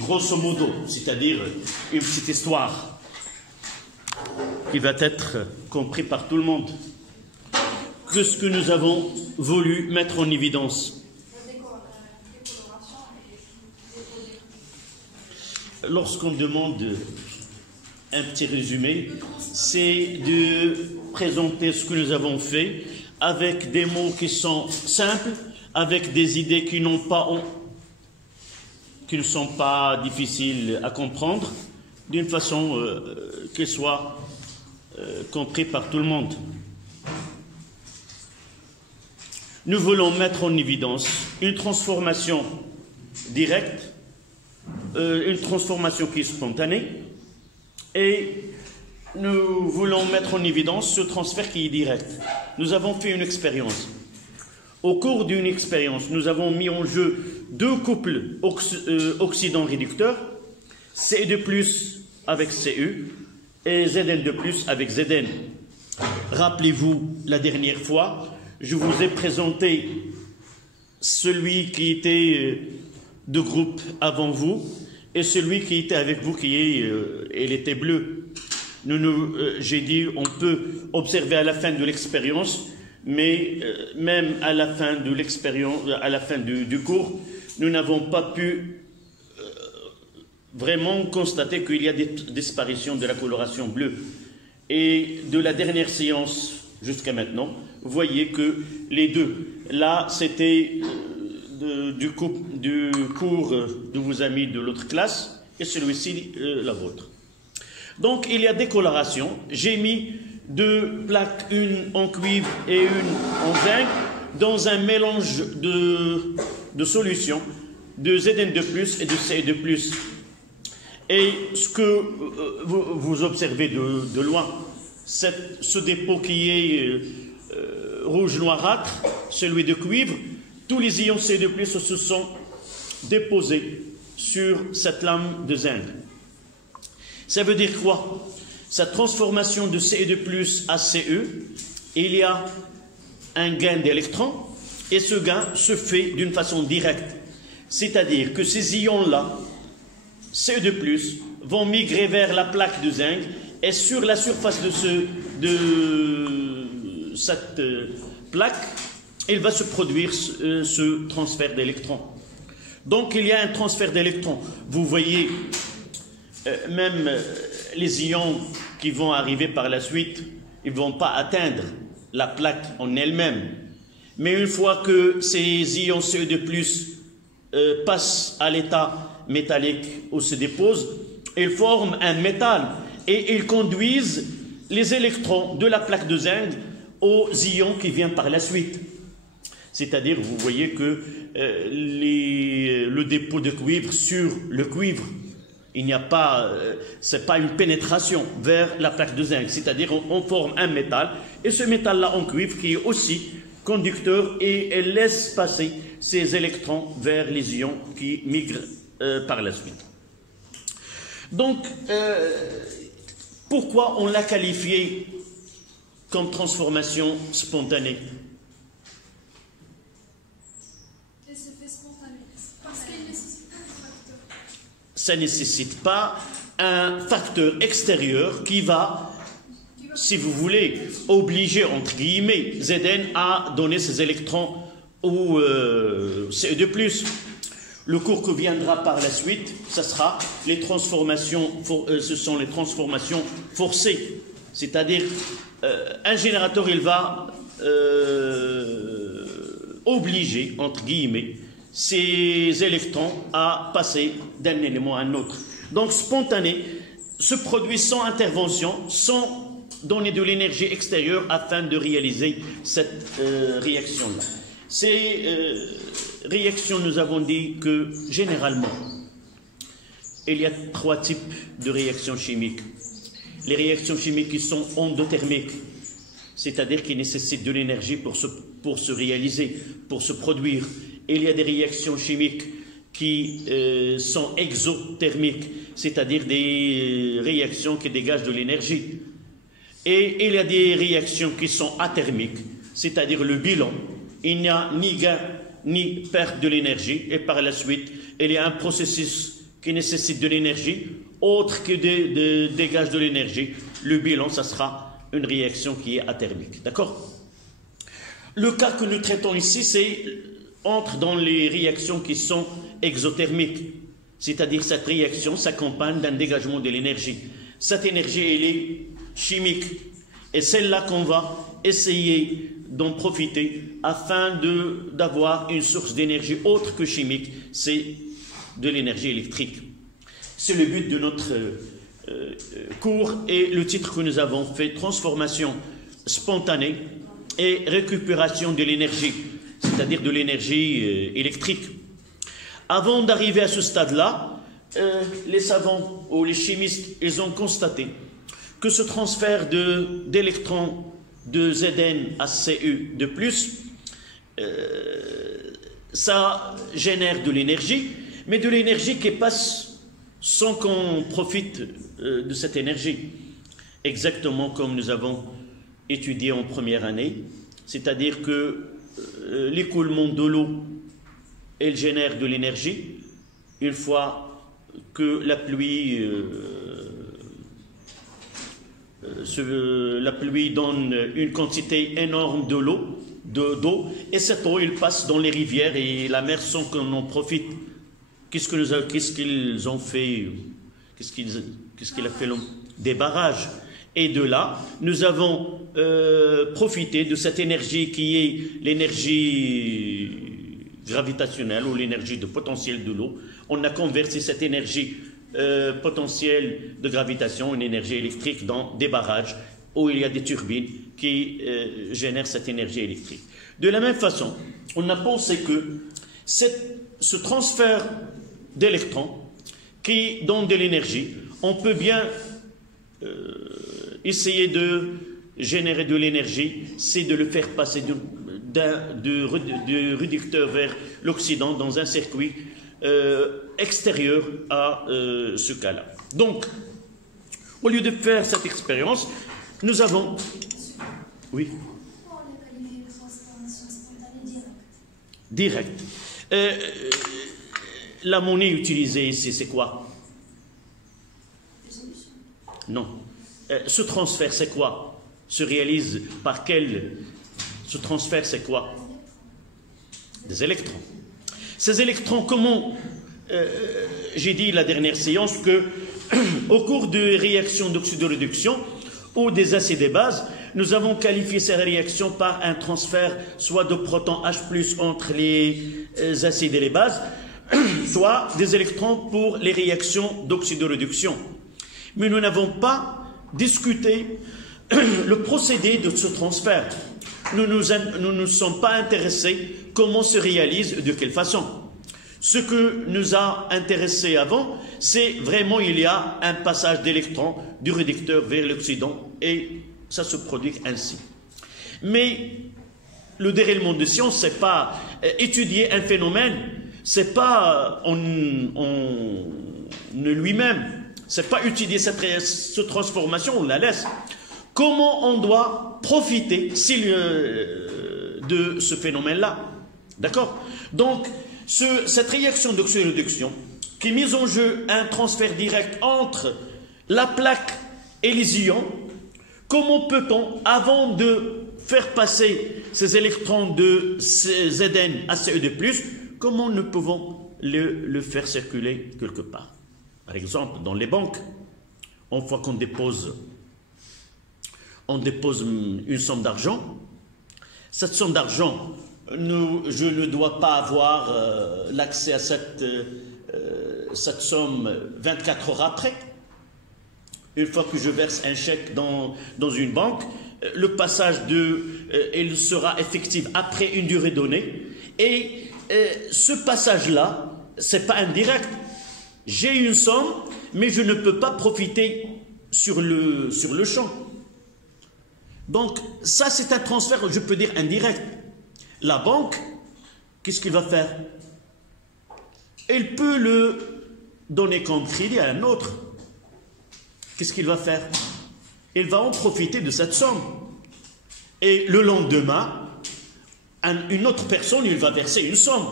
grosso modo, c'est-à-dire une petite histoire qui va être comprise par tout le monde, que ce que nous avons voulu mettre en évidence. Lorsqu'on demande un petit résumé, c'est de présenter ce que nous avons fait avec des mots qui sont simples, avec des idées qui ne sont pas difficiles à comprendre, d'une façon qu'elle soit comprise par tout le monde. Nous voulons mettre en évidence une transformation directe, une transformation qui est spontanée, et nous voulons mettre en évidence ce transfert qui est direct. Nous avons fait une expérience. Au cours d'une expérience, nous avons mis en jeu deux couples oxydants réducteurs, Ce2+ avec Cu et Zn2+ avec Zn. Rappelez-vous, la dernière fois, je vous ai présenté celui qui était de groupe avant vous et celui qui était avec vous, il était bleu. J'ai dit, on peut observer à la fin de l'expérience, mais même à la fin de l'expérience, à la fin du cours, nous n'avons pas pu vraiment constater qu'il y a des disparitions de la coloration bleue. Et de la dernière séance jusqu'à maintenant, vous voyez que les deux, là c'était du cours de vos amis de l'autre classe, et celui-ci la vôtre. Donc il y a des colorations. J'ai mis deux plaques, une en cuivre et une en zinc, dans un mélange de solutions de Zn2+ et de Ce2+. Et ce que vous observez de loin, ce dépôt qui est rouge-noirâtre, celui de cuivre, tous les ions Ce2+ se sont déposés sur cette lame de zinc. Ça veut dire quoi? Cette transformation de Ce2+ à Ce, il y a un gain d'électrons, et ce gain se fait d'une façon directe. C'est-à-dire que ces ions-là, Ce2+, vont migrer vers la plaque de zinc, et sur la surface de cette plaque, il va se produire ce transfert d'électrons. Donc il y a un transfert d'électrons. Vous voyez, même les ions qui vont arriver par la suite, ils ne vont pas atteindre la plaque en elle-même. Mais une fois que ces ions Ce2+ passent à l'état métallique où se déposent, ils forment un métal et ils conduisent les électrons de la plaque de zinc aux ions qui viennent par la suite. C'est-à-dire, vous voyez que le dépôt de cuivre sur le cuivre, il n'y a pas, c'est pas une pénétration vers la plaque de zinc. C'est-à-dire, on forme un métal, et ce métal-là en cuivre qui est aussi conducteur, et elle laisse passer ces électrons vers les ions qui migrent par la suite. Donc, pourquoi on l'a qualifié comme transformation spontanée? Ça ne nécessite pas un facteur extérieur qui va, si vous voulez, obliger, entre guillemets, Zn à donner ses électrons au Ce2+. Le cours que viendra par la suite, ce sera les transformations, ce sont les transformations forcées. C'est-à-dire, un générateur, il va obliger, entre guillemets, ces électrons à passer d'un élément à un autre. Donc, spontané se produit sans intervention, sans donner de l'énergie extérieure afin de réaliser cette réaction-là. Ces réactions, nous avons dit que généralement, il y a trois types de réactions chimiques. Les réactions chimiques qui sont endothermiques, c'est-à-dire qui nécessitent de l'énergie pour se réaliser, pour se produire. Il y a des réactions chimiques qui sont exothermiques, c'est-à-dire des réactions qui dégagent de l'énergie. Et il y a des réactions qui sont athermiques, c'est-à-dire le bilan. Il n'y a ni gain ni perte de l'énergie, et par la suite, il y a un processus qui nécessite de l'énergie, autre que de dégage de l'énergie. Le bilan, ça sera une réaction qui est athermique. D'accord? Le cas que nous traitons ici, c'est entre dans les réactions qui sont exothermiques. C'est-à-dire cette réaction s'accompagne d'un dégagement de l'énergie. Cette énergie, elle est chimique. Et celle-là qu'on va essayer d'en profiter afin d'avoir une source d'énergie autre que chimique, c'est de l'énergie électrique. C'est le but de notre cours et le titre que nous avons fait, transformation spontanée et récupération de l'énergie, c'est-à-dire de l'énergie électrique. Avant d'arriver à ce stade-là, les savants ou les chimistes, ils ont constaté que ce transfert d'électrons de Zn à Cu de plus, ça génère de l'énergie, mais de l'énergie qui passe sans qu'on profite de cette énergie. Exactement comme nous avons étudié en première année, c'est-à-dire que l'écoulement de l'eau, elle génère de l'énergie une fois que la pluie donne une quantité énorme d'eau, et cette eau, elle passe dans les rivières et la mer sans qu'on en profite. Qu'est-ce qu'ils ont fait? Qu'est-ce qu'il a fait l'homme? Des barrages. Et de là, nous avons profité de cette énergie qui est l'énergie gravitationnelle ou l'énergie de potentiel de l'eau. On a converti cette énergie potentielle de gravitation en énergie électrique dans des barrages où il y a des turbines qui génèrent cette énergie électrique. De la même façon, on a pensé que ce transfert d'électrons qui donne de l'énergie, on peut bien essayer de générer de l'énergie, c'est de le faire passer du réducteur vers l'Occident dans un circuit extérieur à ce cas-là. Donc, au lieu de faire cette expérience, nous avons... Oui. Pourquoi on a qualifié de transformation spontanée directe? La monnaie utilisée ici, c'est quoi? Non. Ce transfert, c'est quoi? Se réalise par quel? Ce transfert, c'est quoi? Des électrons. Ces électrons, comment? J'ai dit la dernière séance que au cours de réactions d'oxydoréduction ou des acides et bases, nous avons qualifié ces réactions par un transfert soit de protons H+ entre les acides et les bases, soit des électrons pour les réactions d'oxydoréduction. Mais nous n'avons pas discuté le procédé de ce transfert. Nous ne nous sommes pas intéressés comment se réalise et de quelle façon. Ce que nous a intéressé avant, c'est vraiment il y a un passage d'électrons du réducteur vers l'Occident et ça se produit ainsi. Mais le déroulement de science, c'est pas étudier un phénomène, c'est pas en lui-même, c'est pas étudier cette transformation, on la laisse. Comment on doit profiter de ce phénomène-là? D'accord? Donc, cette réaction d'oxydoréduction qui est mise en jeu un transfert direct entre la plaque et les ions, comment peut-on, avant de faire passer ces électrons de Zn à Ce2+, comment nous pouvons le faire circuler quelque part? Par exemple, dans les banques, une fois qu'on dépose une somme d'argent, cette somme d'argent, je ne dois pas avoir l'accès à cette somme 24 heures après. Une fois que je verse un chèque dans une banque, le passage il sera effectif après une durée donnée. Et ce passage-là, ce n'est pas indirect. J'ai une somme, mais je ne peux pas profiter sur le champ. Donc, ça, c'est un transfert, je peux dire, indirect. La banque, qu'est-ce qu'il va faire? Elle peut le donner comme crédit à un autre. Qu'est-ce qu'il va faire? Il va en profiter de cette somme. Et le lendemain, une autre personne, il va verser une somme.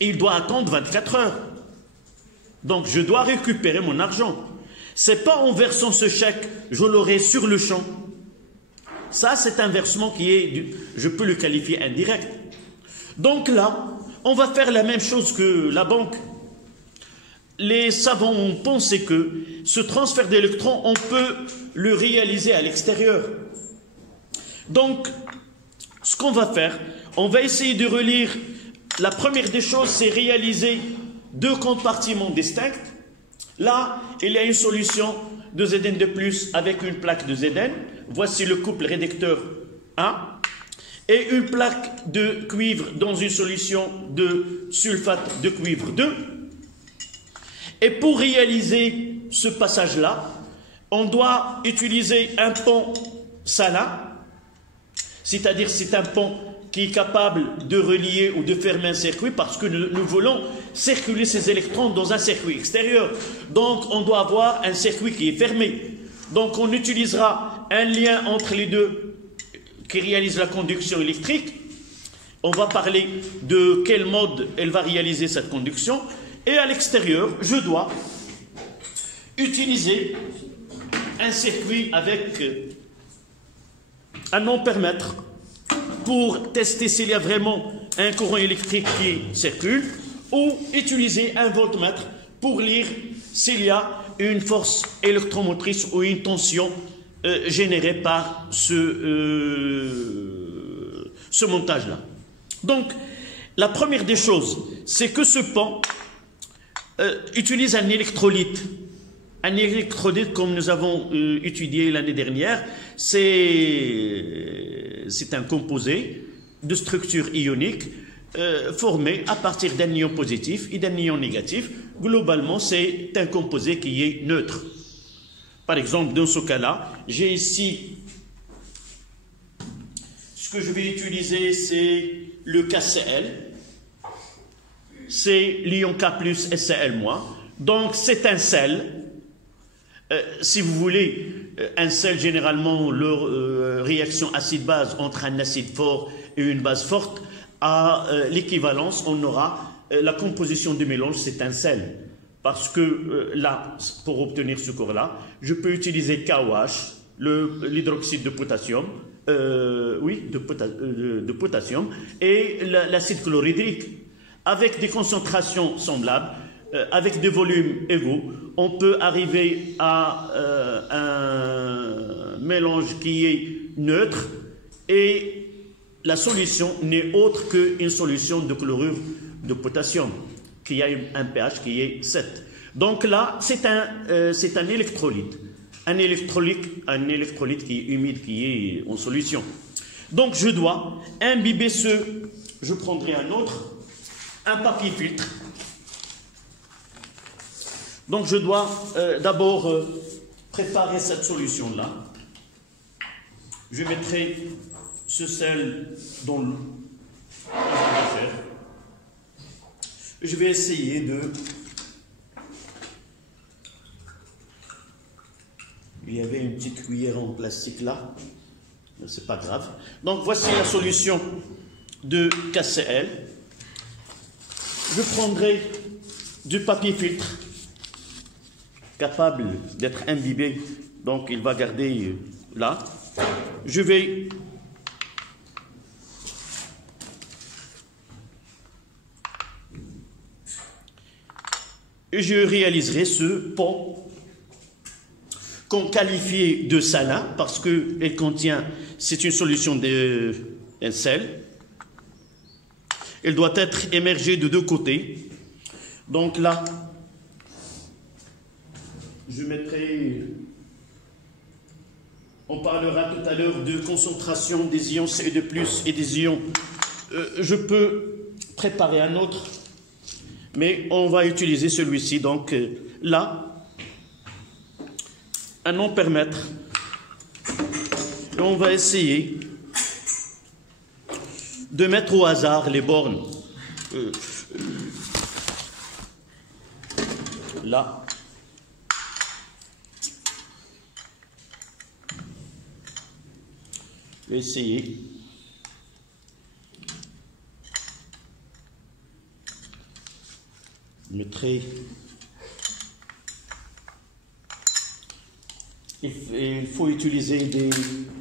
Et il doit attendre 24 heures. Donc je dois récupérer mon argent. Ce n'est pas en versant ce chèque, je l'aurai sur le champ. Ça, c'est un versement qui est, je peux le qualifier indirect. Donc là, on va faire la même chose que la banque. Les savants ont pensé que ce transfert d'électrons, on peut le réaliser à l'extérieur. Donc, ce qu'on va faire, on va essayer de relire. La première des choses, c'est réaliser deux compartiments distincts. Là, il y a une solution de Zn de plus avec une plaque de Zn. Voici le couple réducteur 1. Et une plaque de cuivre dans une solution de sulfate de cuivre 2. Et pour réaliser ce passage-là, on doit utiliser un pont salin, c'est-à-dire c'est un pont qui est capable de relier ou de fermer un circuit parce que nous voulons circuler ces électrons dans un circuit extérieur. Donc on doit avoir un circuit qui est fermé. Donc on utilisera un lien entre les deux qui réalise la conduction électrique. On va parler de quel mode elle va réaliser cette conduction. Et à l'extérieur, je dois utiliser un circuit avec un ampèremètre pour tester s'il y a vraiment un courant électrique qui circule, ou utiliser un voltmètre pour lire s'il y a une force électromotrice ou une tension générée par ce montage-là. Donc, la première des choses, c'est que ce pont utilise un électrolyte. Un électrolyte, comme nous avons étudié l'année dernière, c'est un composé de structure ionique formé à partir d'un ion positif et d'un ion négatif. Globalement, c'est un composé qui est neutre. Par exemple, dans ce cas-là, j'ai ici, ce que je vais utiliser, c'est le KCl. C'est l'ion K plus SCl-. Donc, c'est un sel. Si vous voulez, un sel, généralement, leur réaction acide-base entre un acide fort et une base forte, à l'équivalence, on aura la composition du mélange, c'est un sel. Parce que là, pour obtenir ce corps-là, je peux utiliser KOH, l'hydroxyde de potassium, de potassium, et l'acide chlorhydrique. Avec des concentrations semblables, avec des volumes égaux, on peut arriver à un mélange qui est neutre et la solution n'est autre qu'une solution de chlorure de potassium qui a un pH qui est 7. Donc là, c'est un électrolyte. Un électrolyte qui est humide, qui est en solution. Donc je dois imbiber je prendrai un autre, un papier filtre. Donc je dois d'abord préparer cette solution-là. Je mettrai ce sel dans le verre. Je vais essayer de... Il y avait une petite cuillère en plastique là. C'est pas grave. Donc voici la solution de KCl. Je prendrai du papier filtre capable d'être imbibé, donc il va garder là. Je vais réaliserai ce pont qu'on qualifie de salin parce qu'elle contient, c'est une solution d'un sel. Elle doit être émergée de deux côtés. Donc là, je mettrai, on parlera tout à l'heure de concentration des ions Ce2+ et des ions. Je peux préparer un autre, mais on va utiliser celui-ci. Donc là, un ampèremètre. Et on va essayer de mettre au hasard les bornes. Là. Je vais essayer. mettrai... Il faut utiliser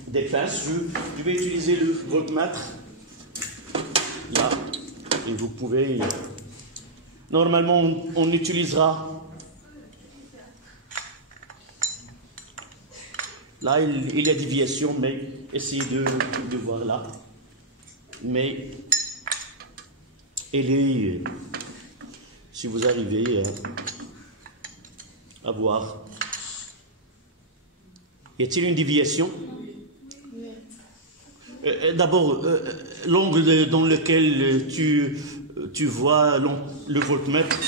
des pinces. Je vais utiliser le voltmètre. Là. Et vous pouvez... Normalement, on utilisera... Là, il y a déviation, mais essayez de voir là. Mais elle est... Si vous arrivez à voir... Y a-t-il une déviation? D'abord, l'angle dans lequel tu vois le voltmètre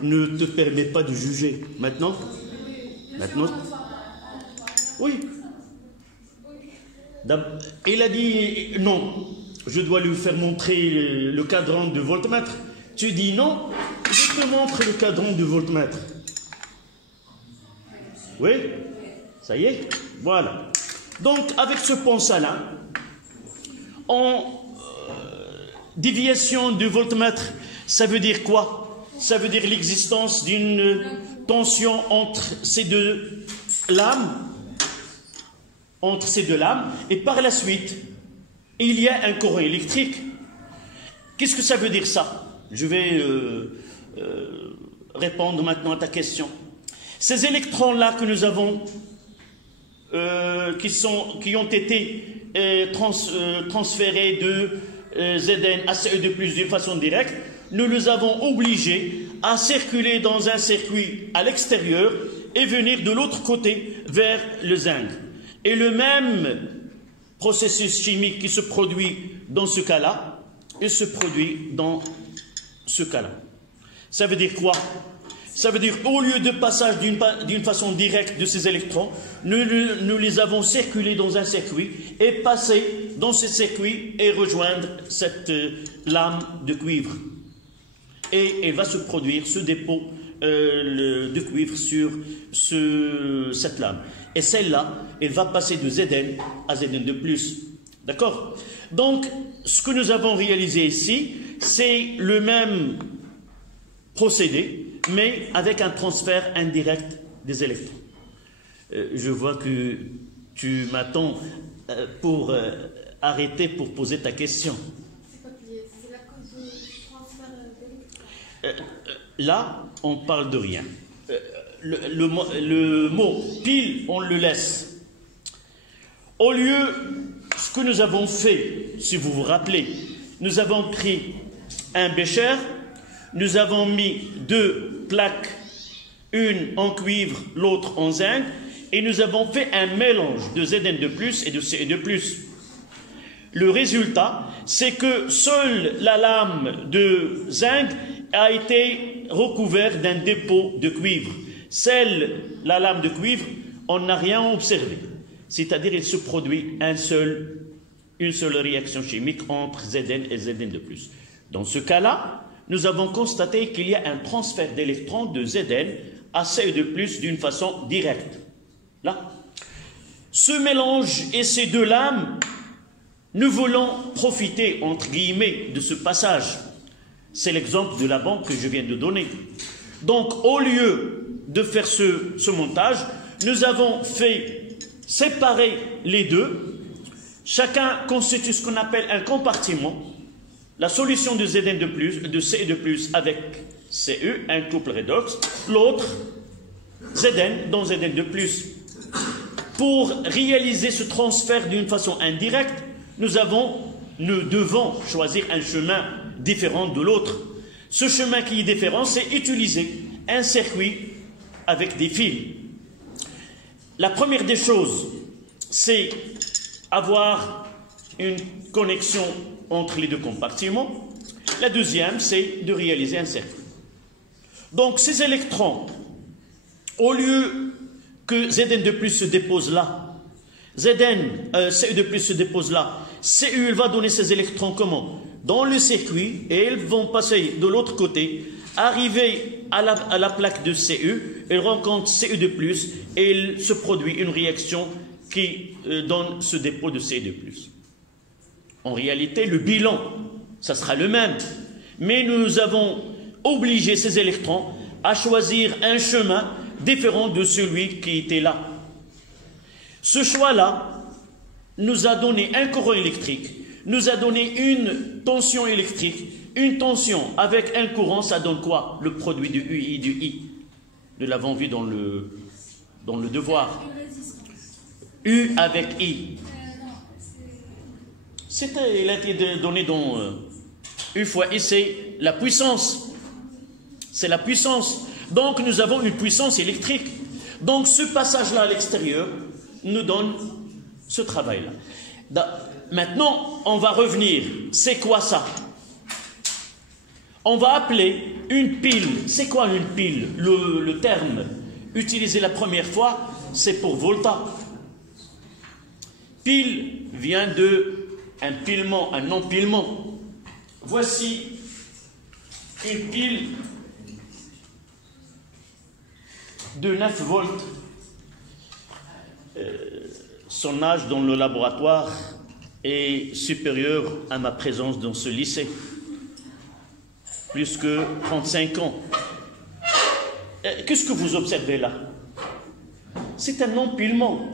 ne te permet pas de juger. Maintenant, oui. Il a dit non, je dois lui faire montrer le cadran de voltmètre. Tu dis non, je te montre le cadran du voltmètre. Oui, ça y est, voilà. Donc, avec ce ponceau-là, en déviation du voltmètre, ça veut dire quoi? Ça veut dire l'existence d'une tension entre ces deux lames, et par la suite, il y a un courant électrique. Qu'est-ce que ça veut dire ça? Je vais répondre maintenant à ta question. Ces électrons-là que nous avons, qui ont été transférés de Zn à Ce2+ d'une façon directe, nous les avons obligés à circuler dans un circuit à l'extérieur et venir de l'autre côté vers le zinc. Et le même processus chimique qui se produit dans ce cas-là, il se produit dans ce cas-là. Ça veut dire quoi? Ça veut dire au lieu de passage d'une façon directe de ces électrons, nous les avons circulés dans un circuit et passer dans ce circuit et rejoindre cette lame de cuivre. Et il va se produire ce dépôt de cuivre sur cette lame. Et celle-là, elle va passer de Zn à Zn2+. D'accord? Donc, ce que nous avons réalisé ici, c'est le même procédé, mais avec un transfert indirect des électrons. Je vois que tu m'attends pour arrêter pour poser ta question. C'est la cause du transfert d'électrons. Là, on parle de rien. Le mot pile, on le laisse. Au lieu, ce que nous avons fait, si vous vous rappelez, nous avons pris un bécher, nous avons mis deux plaques, une en cuivre, l'autre en zinc, et nous avons fait un mélange de Zn2+ et de Ce2+. Le résultat, c'est que seule la lame de zinc a été recouverte d'un dépôt de cuivre. La lame de cuivre, on n'a rien observé. C'est-à-dire qu'il se produit une seule réaction chimique entre Zn et Zn2+. Dans ce cas-là, nous avons constaté qu'il y a un transfert d'électrons de Zn à Ce2+ d'une façon directe. Là. Ce mélange et ces deux lames, nous voulons profiter, entre guillemets, de ce passage. C'est l'exemple de la banque que je viens de donner. Donc, au lieu de faire ce montage, nous avons fait séparer les deux. Chacun constitue ce qu'on appelle un compartiment. La solution de Zn2+, de Ce2+ avec Ce, un couple redox, l'autre Zn dans Zn2+. Pour réaliser ce transfert d'une façon indirecte, nous devons choisir un chemin différent de l'autre. Ce chemin qui est différent, c'est utiliser un circuit avec des fils. La première des choses, c'est avoir une connexion entre les deux compartiments. La deuxième, c'est de réaliser un circuit. Donc, ces électrons, au lieu que Zn2+ se dépose là, Ce2+ se dépose là, Cu, il va donner ces électrons comment? Dans le circuit, et ils vont passer de l'autre côté, arriver à la plaque de Cu, ils rencontrent Cu2+, et il se produit une réaction qui donne ce dépôt de Cu2+. En réalité, le bilan, ça sera le même, mais nous avons obliger ces électrons à choisir un chemin différent de celui qui était là. Ce choix-là nous a donné un courant électrique, nous a donné une tension électrique. Une tension avec un courant, ça donne quoi? Le produit du UI du I. Nous l'avons vu dans le devoir. U avec I. Il a été donné dans U fois I, c'est la puissance. C'est la puissance. Donc nous avons une puissance électrique. Donc ce passage-là à l'extérieur nous donne ce travail-là. Maintenant, on va revenir. C'est quoi ça? On va appeler une pile. C'est quoi une pile? Le terme utilisé la première fois, c'est pour volta. Pile vient de empilement, un empilement. Voici une pile de 9 volts. Son âge dans le laboratoire est supérieur à ma présence dans ce lycée. Plus que 35 ans. Qu'est-ce que vous observez là? C'est un empilement.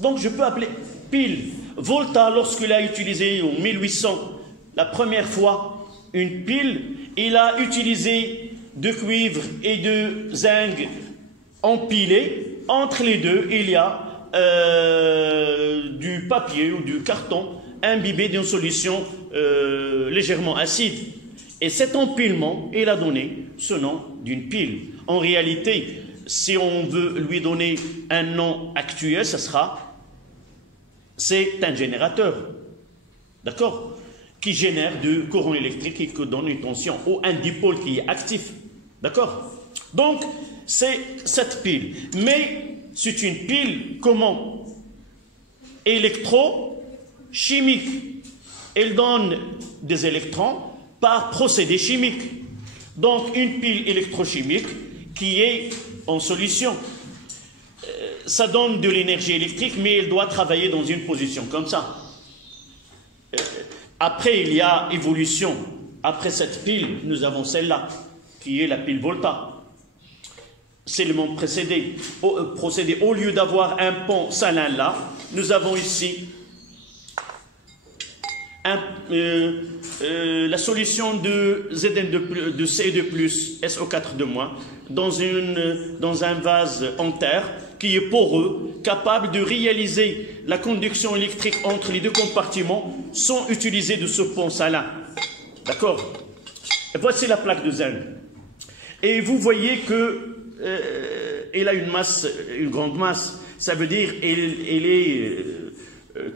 Donc je peux appeler pile. Volta, lorsqu'il a utilisé en 1800 la première fois une pile, il a utilisé de cuivre et de zinc empilés. Entre les deux, il y a du papier ou du carton imbibé d'une solution légèrement acide. Et cet empilement, il a donné ce nom d'une pile. En réalité, si on veut lui donner un nom actuel, c'est un générateur, d'accord, qui génère du courant électrique et qui donne une tension, ou un dipôle qui est actif, d'accord. Donc, c'est cette pile. Mais c'est une pile, comment? Électrochimique. Elle donne des électrons par procédé chimique. Donc une pile électrochimique qui est en solution. Ça donne de l'énergie électrique, mais elle doit travailler dans une position comme ça. Après, il y a évolution. Après cette pile, nous avons celle-là, qui est la pile volta. C'est le même procédé. Au lieu d'avoir un pont salin là, nous avons ici la solution de Zn de Ce2+, SO4-, dans un vase en terre qui est poreux, capable de réaliser la conduction électrique entre les deux compartiments sans utiliser de ce pont salin. D'accord? Voici la plaque de zinc. Et vous voyez que elle a une masse, une grande masse. Ça veut dire qu'elle est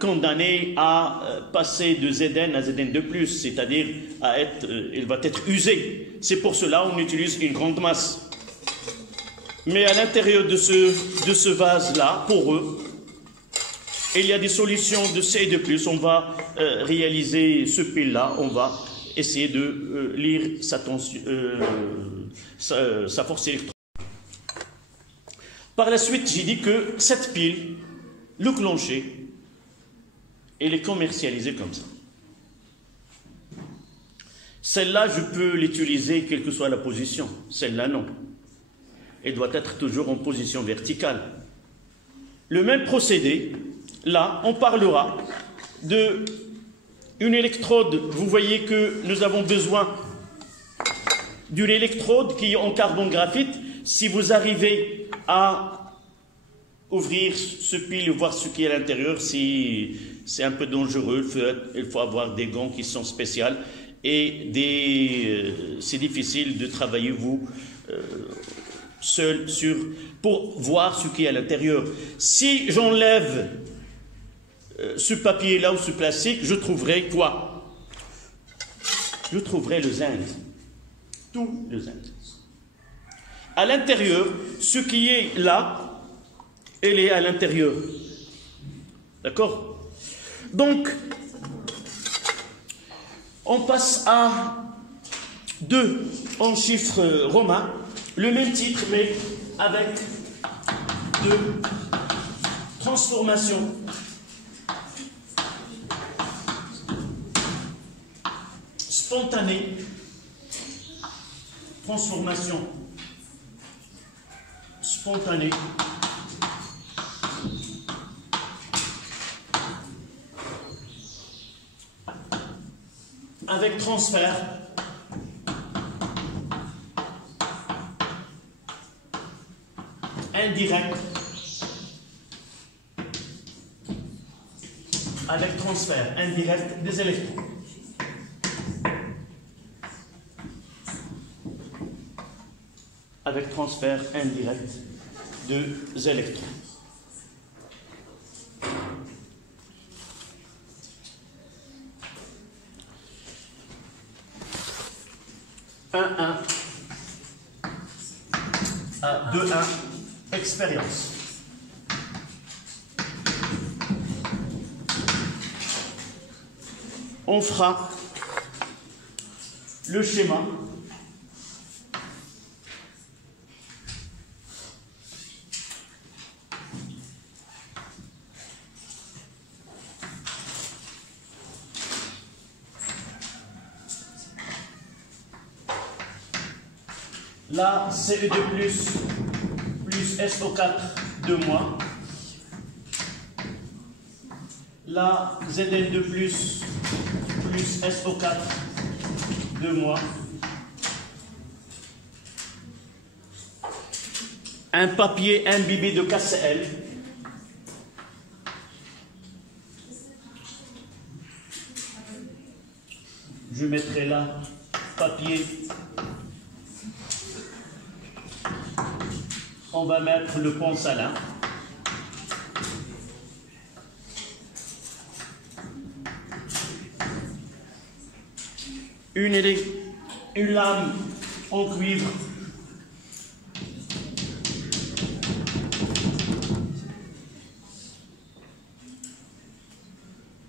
condamnée à passer de Zn à Zn2+, c'est-à-dire elle va être usée. C'est pour cela qu'on utilise une grande masse. Mais à l'intérieur de ce vase-là, poreux, il y a des solutions de Ce2+. On va réaliser ce pile-là, on va essayer de lire sa force électrique. Par la suite, j'ai dit que cette pile, le clocher, elle est commercialisée comme ça. Celle-là, je peux l'utiliser quelle que soit la position. Celle-là, non. Elle doit être toujours en position verticale. Le même procédé, là, on parlera d'une électrode. Vous voyez que nous avons besoin d'une électrode qui est en carbone graphite. Si vous arrivez à ouvrir ce pile et voir ce qui est à l'intérieur, c'est un peu dangereux. Il faut avoir des gants qui sont spéciaux et c'est difficile de travailler seul pour voir ce qui est à l'intérieur. Si j'enlève ce papier-là ou ce plastique, je trouverai quoi? Je trouverai le zinc. Tout le zinc. À l'intérieur, ce qui est là, elle est à l'intérieur. D'accord? Donc, on passe à 2 en chiffres romains, le même titre, mais avec 2 transformations. Spontanées transformation spontanée avec transfert indirect avec transfert indirect des électrons. Avec transfert indirect des électrons. À 2-1, expérience. On fera le schéma là, CE2 plus SO4 2 mois. Là, ZN2 plus SO4 2 mois. Un papier imbibé de KCl. Je mettrai là papier. On va mettre le pont salin. Une lame en cuivre.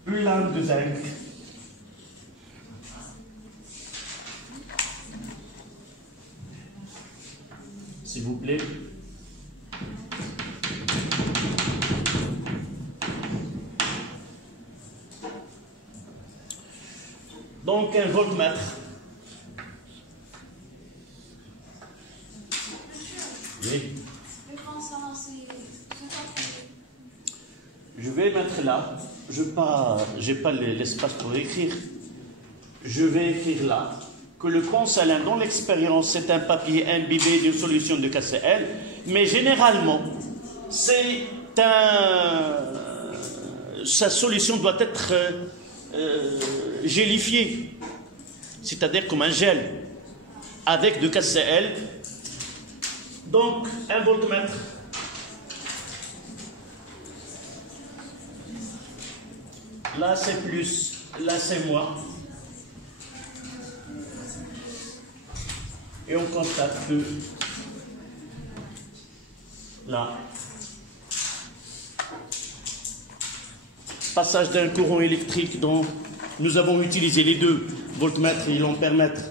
Une lame de zinc. S'il vous plaît. Donc un voltmètre. Oui. Je vais mettre là. Je n'ai pas l'espace pour écrire. Je vais écrire là que le pont salin, dans l'expérience, c'est un papier imbibé d'une solution de KCl, mais généralement, sa solution doit être gélifiée, c'est-à-dire comme un gel, avec de KCl. Donc, un voltmètre. Là, c'est plus, là, c'est moins. Et on constate que là, passage d'un courant électrique dont nous avons utilisé les deux voltmètres et l'ampèremètre.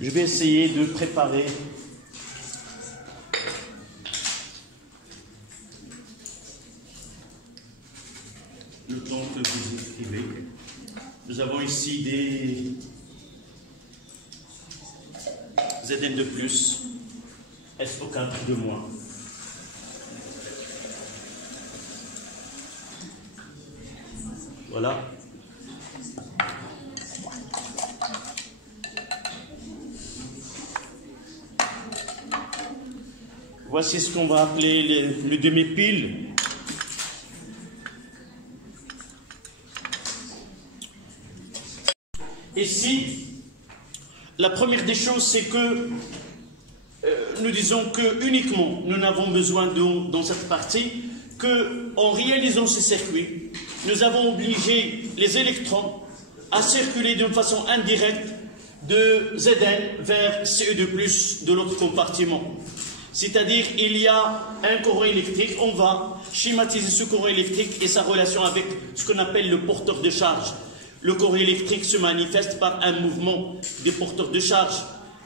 Je vais essayer de préparer le temps que vous écrivez. Nous avons ici des ZN2 plus, SO4 de moins. Voilà. Voici ce qu'on va appeler le demi-pile. Ici, la première des choses, c'est que nous disons que uniquement nous n'avons besoin d'eau dans cette partie, qu'en réalisant ces circuits, nous avons obligé les électrons à circuler d'une façon indirecte de Zn vers Ce2+, de l'autre compartiment. C'est-à-dire, il y a un courant électrique, on va schématiser ce courant électrique et sa relation avec ce qu'on appelle le porteur de charge. Le courant électrique se manifeste par un mouvement des porteurs de charge.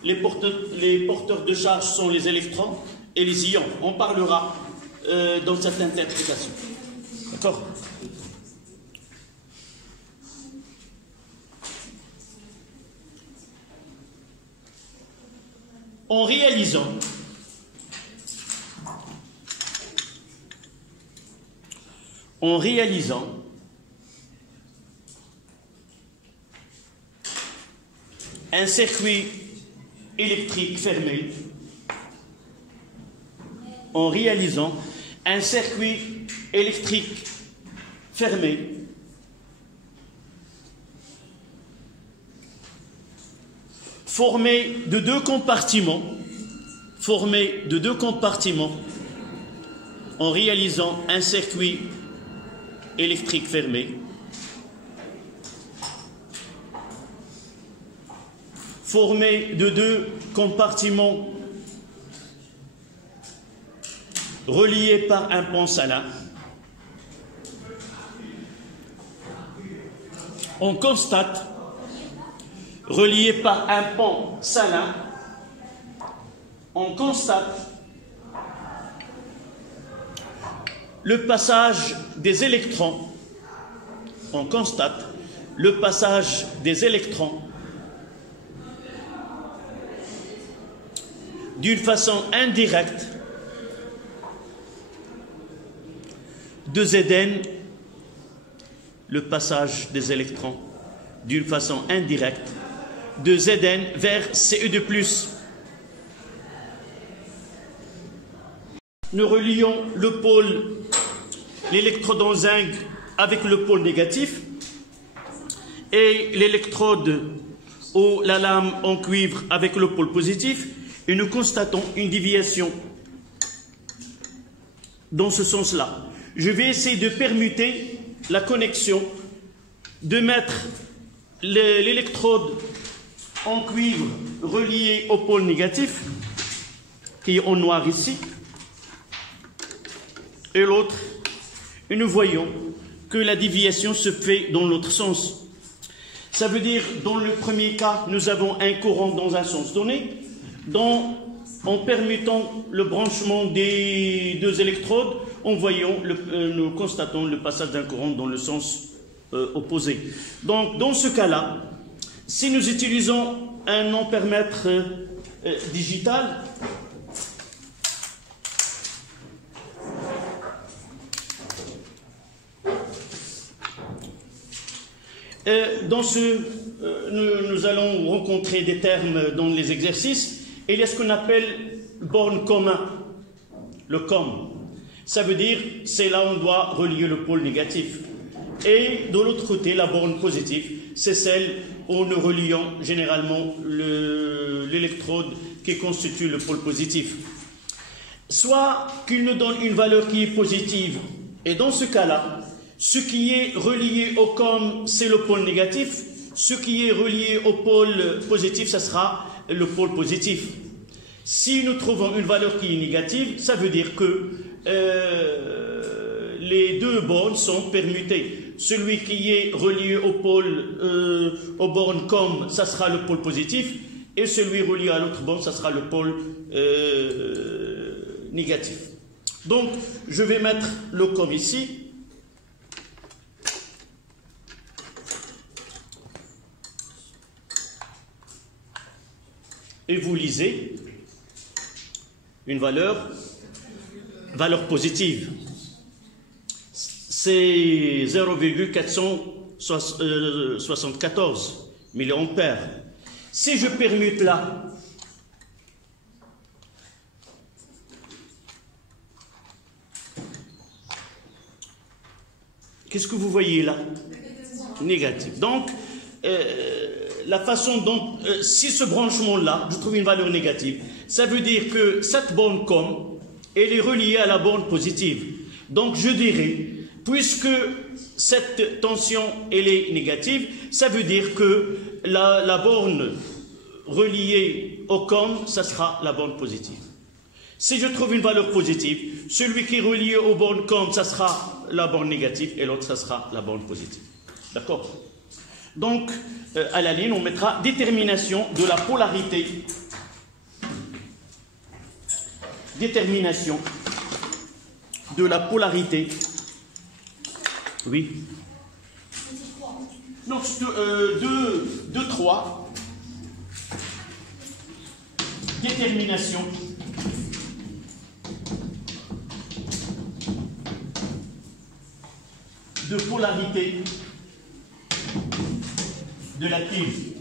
Les porteurs de charge sont les électrons et les ions. On parlera dans cette interprétation. D'accord ? En réalisant un circuit électrique fermé, formé de deux compartiments, en réalisant un circuit électrique fermé, formé de deux compartiments reliés par un pont salin, on constate, relié par un pont salin, on constate le passage des électrons, d'une façon indirecte de Zn, de Zn vers Ce2+. Nous relions l'électrode en zinc avec le pôle négatif et l'électrode ou la lame en cuivre avec le pôle positif, et nous constatons une déviation dans ce sens-là. Je vais essayer de permuter la connexion, de mettre l'électrode en cuivre reliée au pôle négatif, qui est en noir ici, et l'autre, et nous voyons que la déviation se fait dans l'autre sens. Ça veut dire, dans le premier cas, nous avons un courant dans un sens donné, en permutant le branchement des deux électrodes, nous constatons le passage d'un courant dans le sens opposé. Donc, dans ce cas-là, si nous utilisons un ampèremètre digital, nous allons rencontrer des termes dans les exercices. Il y a ce qu'on appelle borne commun, le COM. Ça veut dire, c'est là où on doit relier le pôle négatif. Et de l'autre côté, la borne positive, c'est celle où nous relions généralement l'électrode qui constitue le pôle positif. Soit qu'il nous donne une valeur qui est positive, et dans ce cas-là, ce qui est relié au COM, c'est le pôle négatif. Ce qui est relié au pôle positif, ça sera le pôle positif. Si nous trouvons une valeur qui est négative, ça veut dire que les deux bornes sont permutées. Celui qui est relié au pôle, aux bornes COM, ça sera le pôle positif, et celui relié à l'autre borne, ça sera le pôle négatif. Donc, je vais mettre le COM ici. Et vous lisez une valeur positive. C'est 0,474 milliampères. Si je permute là, qu'est-ce que vous voyez là? Négatif. Donc, la façon dont, si ce branchement-là, je trouve une valeur négative, ça veut dire que cette borne COM, elle est reliée à la borne positive. Donc je dirais, puisque cette tension, elle est négative, ça veut dire que la borne reliée au COM, ça sera la borne positive. Si je trouve une valeur positive, celui qui est relié aux bornes comme, ça sera la borne négative et l'autre, ça sera la borne positive. D'accord? Donc, à la ligne, on mettra détermination de la polarité. Détermination de la polarité. Oui. Non, 2, 3. Détermination de polarité de la cuve.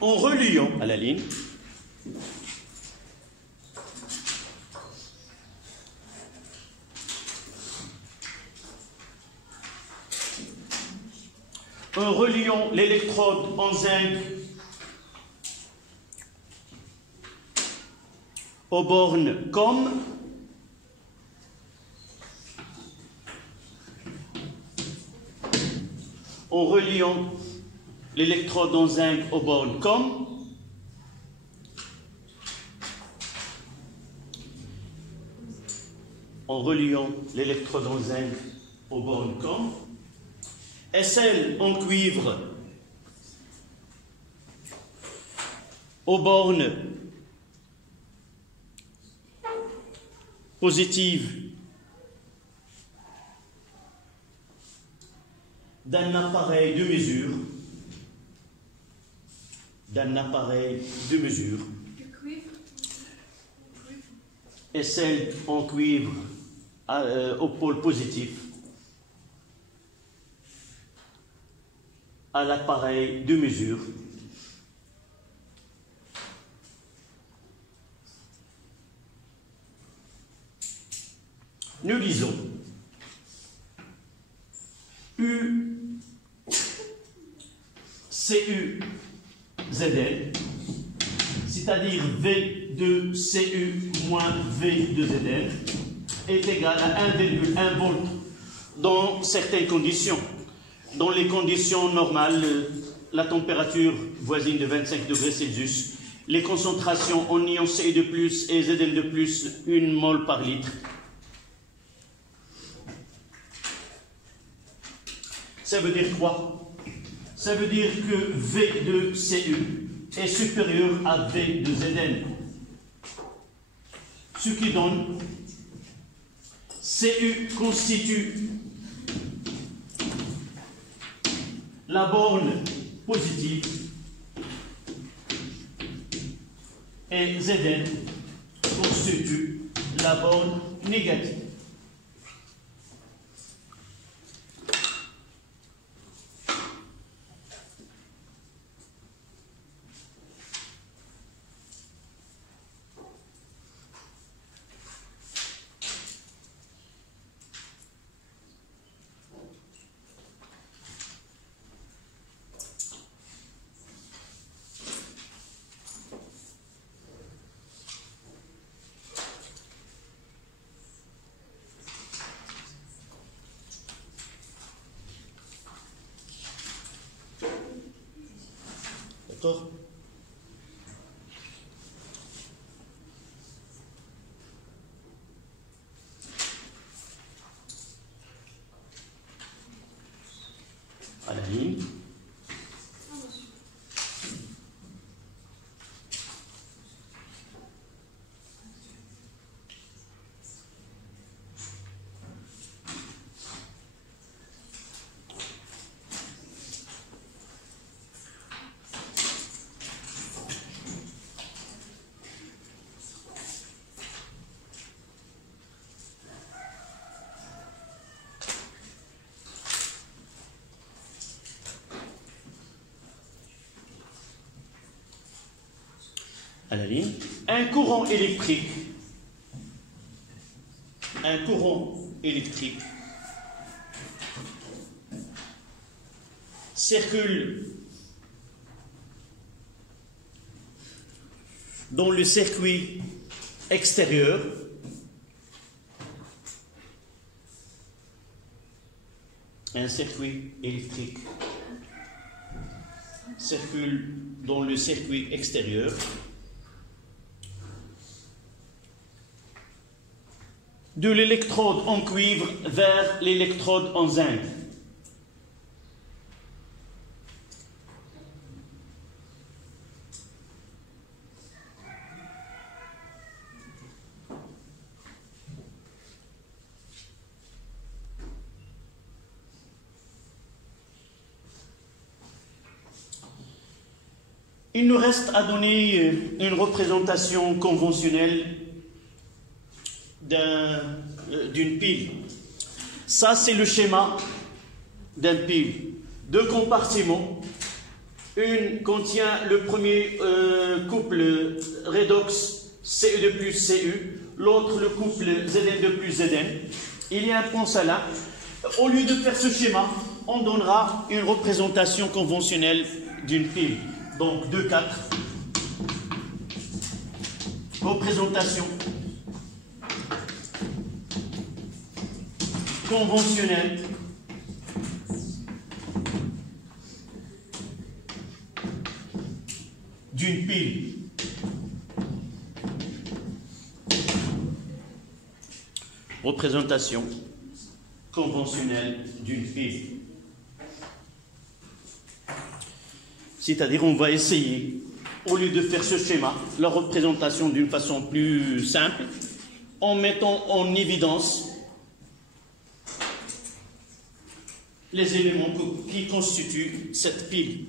En reliant à la ligne l'électrode en zinc aux bornes comme en reliant l'électrode en zinc aux bornes comme en reliant l'électrode en zinc aux bornes comme et celle en cuivre aux bornes positives d'un appareil de mesure, et celle en cuivre au pôle positif à l'appareil de mesure nous lisons CU ZN, c'est-à-dire V de CU moins V de ZN est égal à 1,1 volt dans certaines conditions. Dans les conditions normales, la température voisine de 25 degrés Celsius, les concentrations en ions CU de plus et ZN de plus, 1 mol par litre. Ça veut dire quoi? Ça veut dire que V de CU est supérieur à V de ZN. Ce qui donne CU constitue la borne positive et ZN constitue la borne négative. D'accord? À la ligne. À la ligne, un courant électrique circule dans le circuit extérieur. Un circuit électrique circule dans le circuit extérieur. De l'électrode en cuivre vers l'électrode en zinc. Il nous reste à donner une représentation conventionnelle d'une pile. Ça, c'est le schéma d'une pile. Deux compartiments. Une contient le premier couple redox CE2 plus CU, l'autre le couple Zn2 plus Zn. Il y a un pont salin. Au lieu de faire ce schéma, on donnera une représentation conventionnelle d'une pile. Donc 2, 4. Représentation conventionnelle d'une pile. Représentation conventionnelle d'une pile. C'est-à-dire, on va essayer, au lieu de faire ce schéma, la représentation d'une façon plus simple, en mettant en évidence les éléments qui constituent cette pile.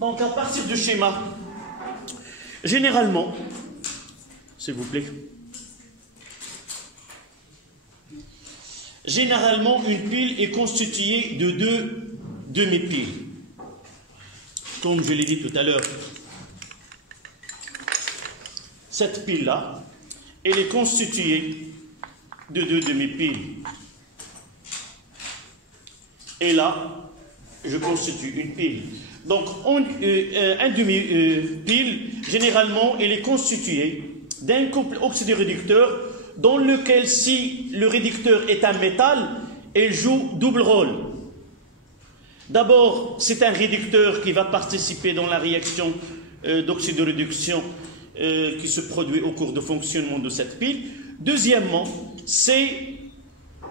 Donc, à partir du schéma, généralement, s'il vous plaît, généralement, une pile est constituée de deux demi-piles. Comme je l'ai dit tout à l'heure, cette pile-là, elle est constituée de deux demi-piles. Et là, je constitue une pile. Donc, un demi-pile, généralement, elle est constituée d'un couple oxydoréducteur dans lequel, si le réducteur est un métal, il joue double rôle. D'abord, c'est un réducteur qui va participer dans la réaction d'oxydoréduction qui se produit au cours de fonctionnement de cette pile. Deuxièmement, c'est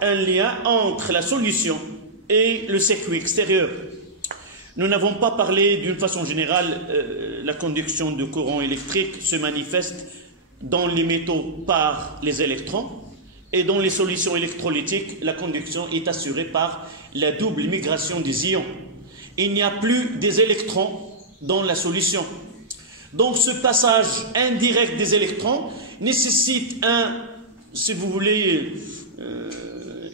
un lien entre la solution et le circuit extérieur. Nous n'avons pas parlé d'une façon générale, la conduction de courant électrique se manifeste dans les métaux par les électrons, et dans les solutions électrolytiques, la conduction est assurée par la double migration des ions. Il n'y a plus des électrons dans la solution. Donc ce passage indirect des électrons nécessite si vous voulez,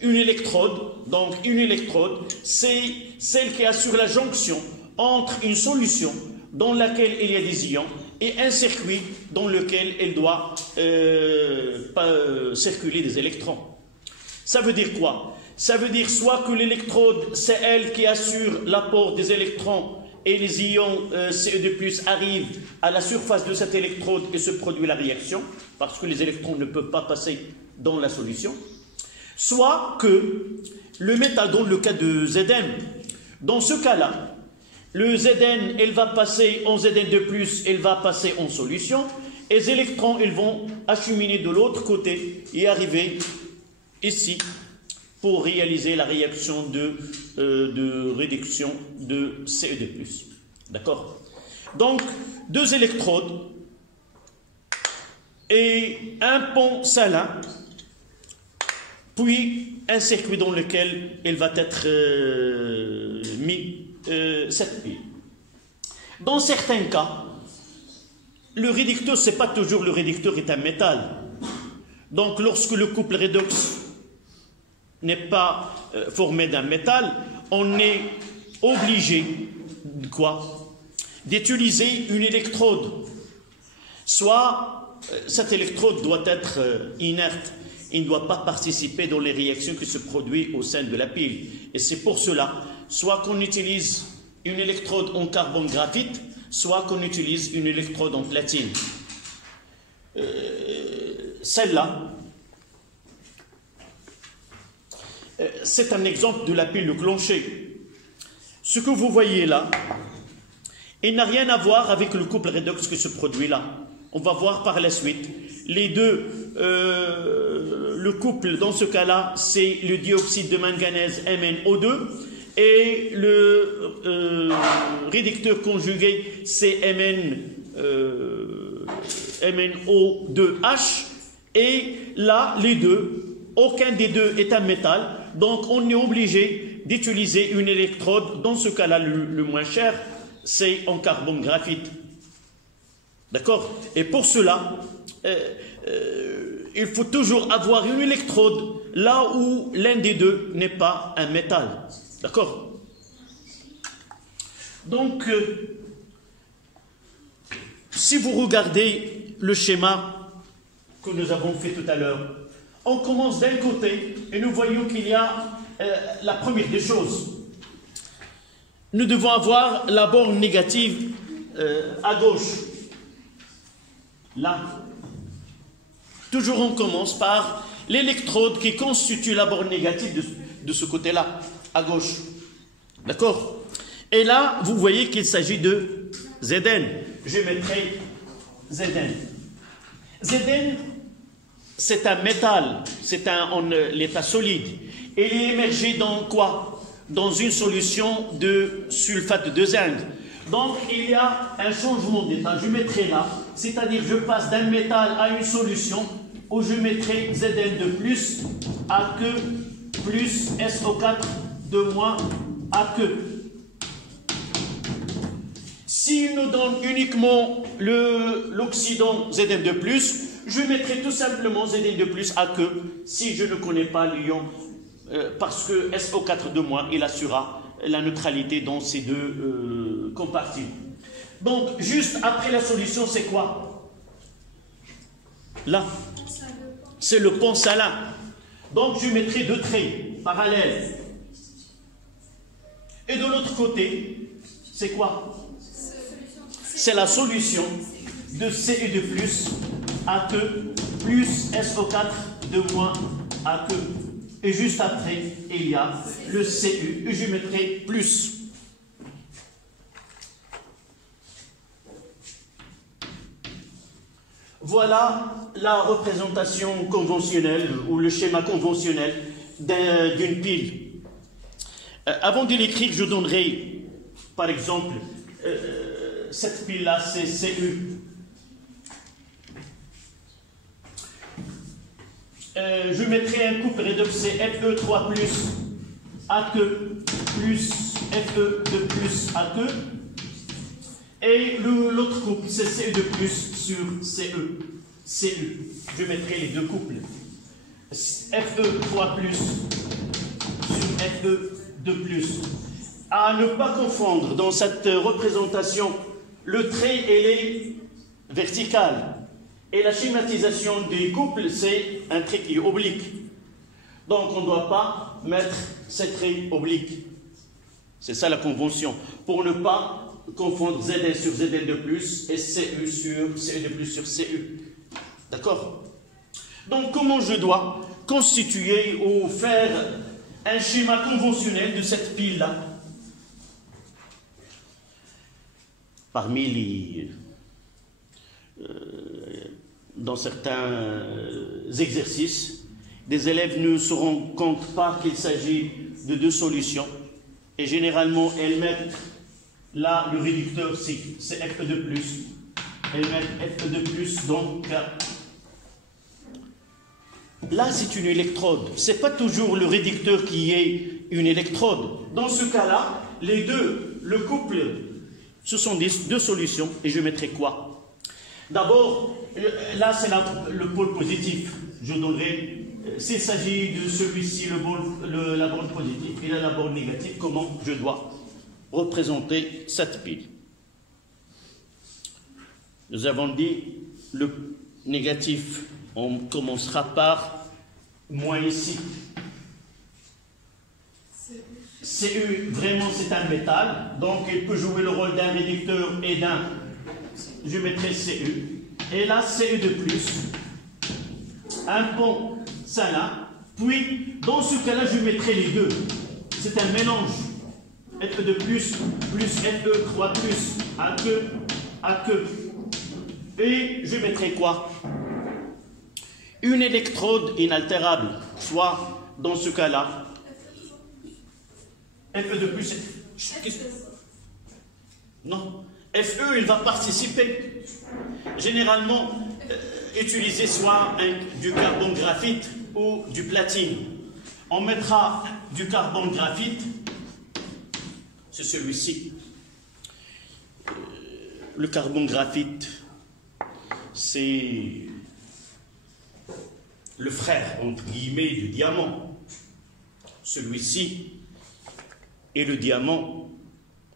une électrode. Donc une électrode, c'est celle qui assure la jonction entre une solution dans laquelle il y a des ions et un circuit dans lequel il doit circuler des électrons. Ça veut dire quoi? Ça veut dire soit que l'électrode, c'est elle qui assure l'apport des électrons et les ions Ce2+ arrivent à la surface de cette électrode et se produit la réaction, parce que les électrons ne peuvent pas passer dans la solution. Soit que le métal, dans le cas de Zn, dans ce cas-là, le Zn, elle va passer en Zn2+, elle va passer en solution, et les électrons, ils vont acheminer de l'autre côté et arriver ici pour réaliser la réaction de réduction de Ce2+. D'accord? Donc, deux électrodes et un pont salin, puis un circuit dans lequel il va être mis cette pile. Dans certains cas, le réducteur, ce n'est pas toujours le réducteur est un métal. Donc, lorsque le couple redox n'est pas formé d'un métal, on est obligé d'utiliser une électrode. Soit cette électrode doit être inerte il ne doit pas participer dans les réactions qui se produisent au sein de la pile. Et c'est pour cela, soit qu'on utilise une électrode en carbone graphite, soit qu'on utilise une électrode en platine. Celle-là, c'est un exemple de la pile de Clonchet. Ce que vous voyez là, il n'a rien à voir avec le couple redox qui se produit là. On va voir par la suite. Les deux, le couple dans ce cas-là, c'est le dioxyde de manganèse MnO2 et le réducteur conjugué c'est MnO2H. Et là, les deux, aucun des deux est un métal, donc on est obligé d'utiliser une électrode. Dans ce cas-là, le moins cher, c'est en carbone graphite. D'accord? Et pour cela, il faut toujours avoir une électrode là où l'un des deux n'est pas un métal. D'accord? Donc, si vous regardez le schéma que nous avons fait tout à l'heure, on commence d'un côté et nous voyons qu'il y a la première des choses. Nous devons avoir la borne négative à gauche. Là. Toujours on commence par l'électrode qui constitue la borne négative de ce côté-là, à gauche. D'accord? Et là, vous voyez qu'il s'agit de Zn. Je mettrai Zn. Zn, c'est un métal, c'est en l'état solide. Il est émergé dans quoi? Dans une solution de sulfate de zinc. Donc, il y a un changement d'état. Je mettrai là, c'est-à-dire je passe d'un métal à une solution où je mettrai Zn de plus AQ plus SO4 de moins AQ. S'il nous donne uniquement l'oxydant Zn de plus, je mettrai tout simplement Zn de plus AQ si je ne connais pas l'ion, parce que SO4 de moins, il assurera la neutralité dans ces deux compartiments. Donc, juste après la solution, c'est quoi? Là, c'est le pont salin. Donc, je mettrai deux traits parallèles. Et de l'autre côté, c'est quoi? C'est la solution de Cu de plus AQ plus SO4 de moins AQ. Et juste après, il y a le Cu, et je mettrai plus. Voilà la représentation conventionnelle, ou le schéma conventionnel d'une pile. Avant de l'écrire, je donnerai, par exemple, cette pile-là, c'est Cu. Je mettrai un couple redoxé Fe3 plus AQ plus Fe de plus AQ. Et l'autre couple, c'est Cu de plus sur Cu. Je mettrai les deux couples. Fe3 plus sur Fe de plus. À ne pas confondre dans cette représentation, le trait, il est vertical. Et la schématisation des couples, c'est un trait qui est oblique. Donc, on ne doit pas mettre ces traits obliques. C'est ça la convention. Pour ne pas confondre Zn sur Zn de plus et Cu sur Cu de plus sur Cu. D'accord? Donc, comment je dois constituer ou faire un schéma conventionnel de cette pile-là? Parmi les... dans certains exercices, des élèves ne se rendent compte pas qu'il s'agit de deux solutions. Et généralement, elles mettent là le réducteur, c'est Fe de plus. Elles mettent Fe de plus, donc là c'est une électrode. Ce n'est pas toujours le réducteur qui est une électrode. Dans ce cas-là, les deux, le couple, ce sont deux solutions. Et je mettrai quoi? D'abord, là c'est le pôle positif. Je donnerai, s'il s'agit de celui-ci, la borne positive, et là la borne négative, comment je dois représenter cette pile. Nous avons dit le négatif, on commencera par Moins ici. Cu, vraiment, c'est un métal. Donc, il peut jouer le rôle d'un réducteur et d'un. Je mettrai Cu. Et là, Cu de plus. Un pont, ça là. Puis, dans ce cas-là, je mettrai les deux. C'est un mélange. Fe de plus Fe, 3 plus, A que. Et je mettrai quoi? Une électrode inaltérable, soit dans ce cas-là, Fe de plus. Non, Fe, il va participer. Généralement, utiliser soit du carbone graphite ou du platine. On mettra du carbone graphite, c'est celui-ci. Le carbone graphite, c'est le frère, entre guillemets, du diamant. Celui-ci et le diamant,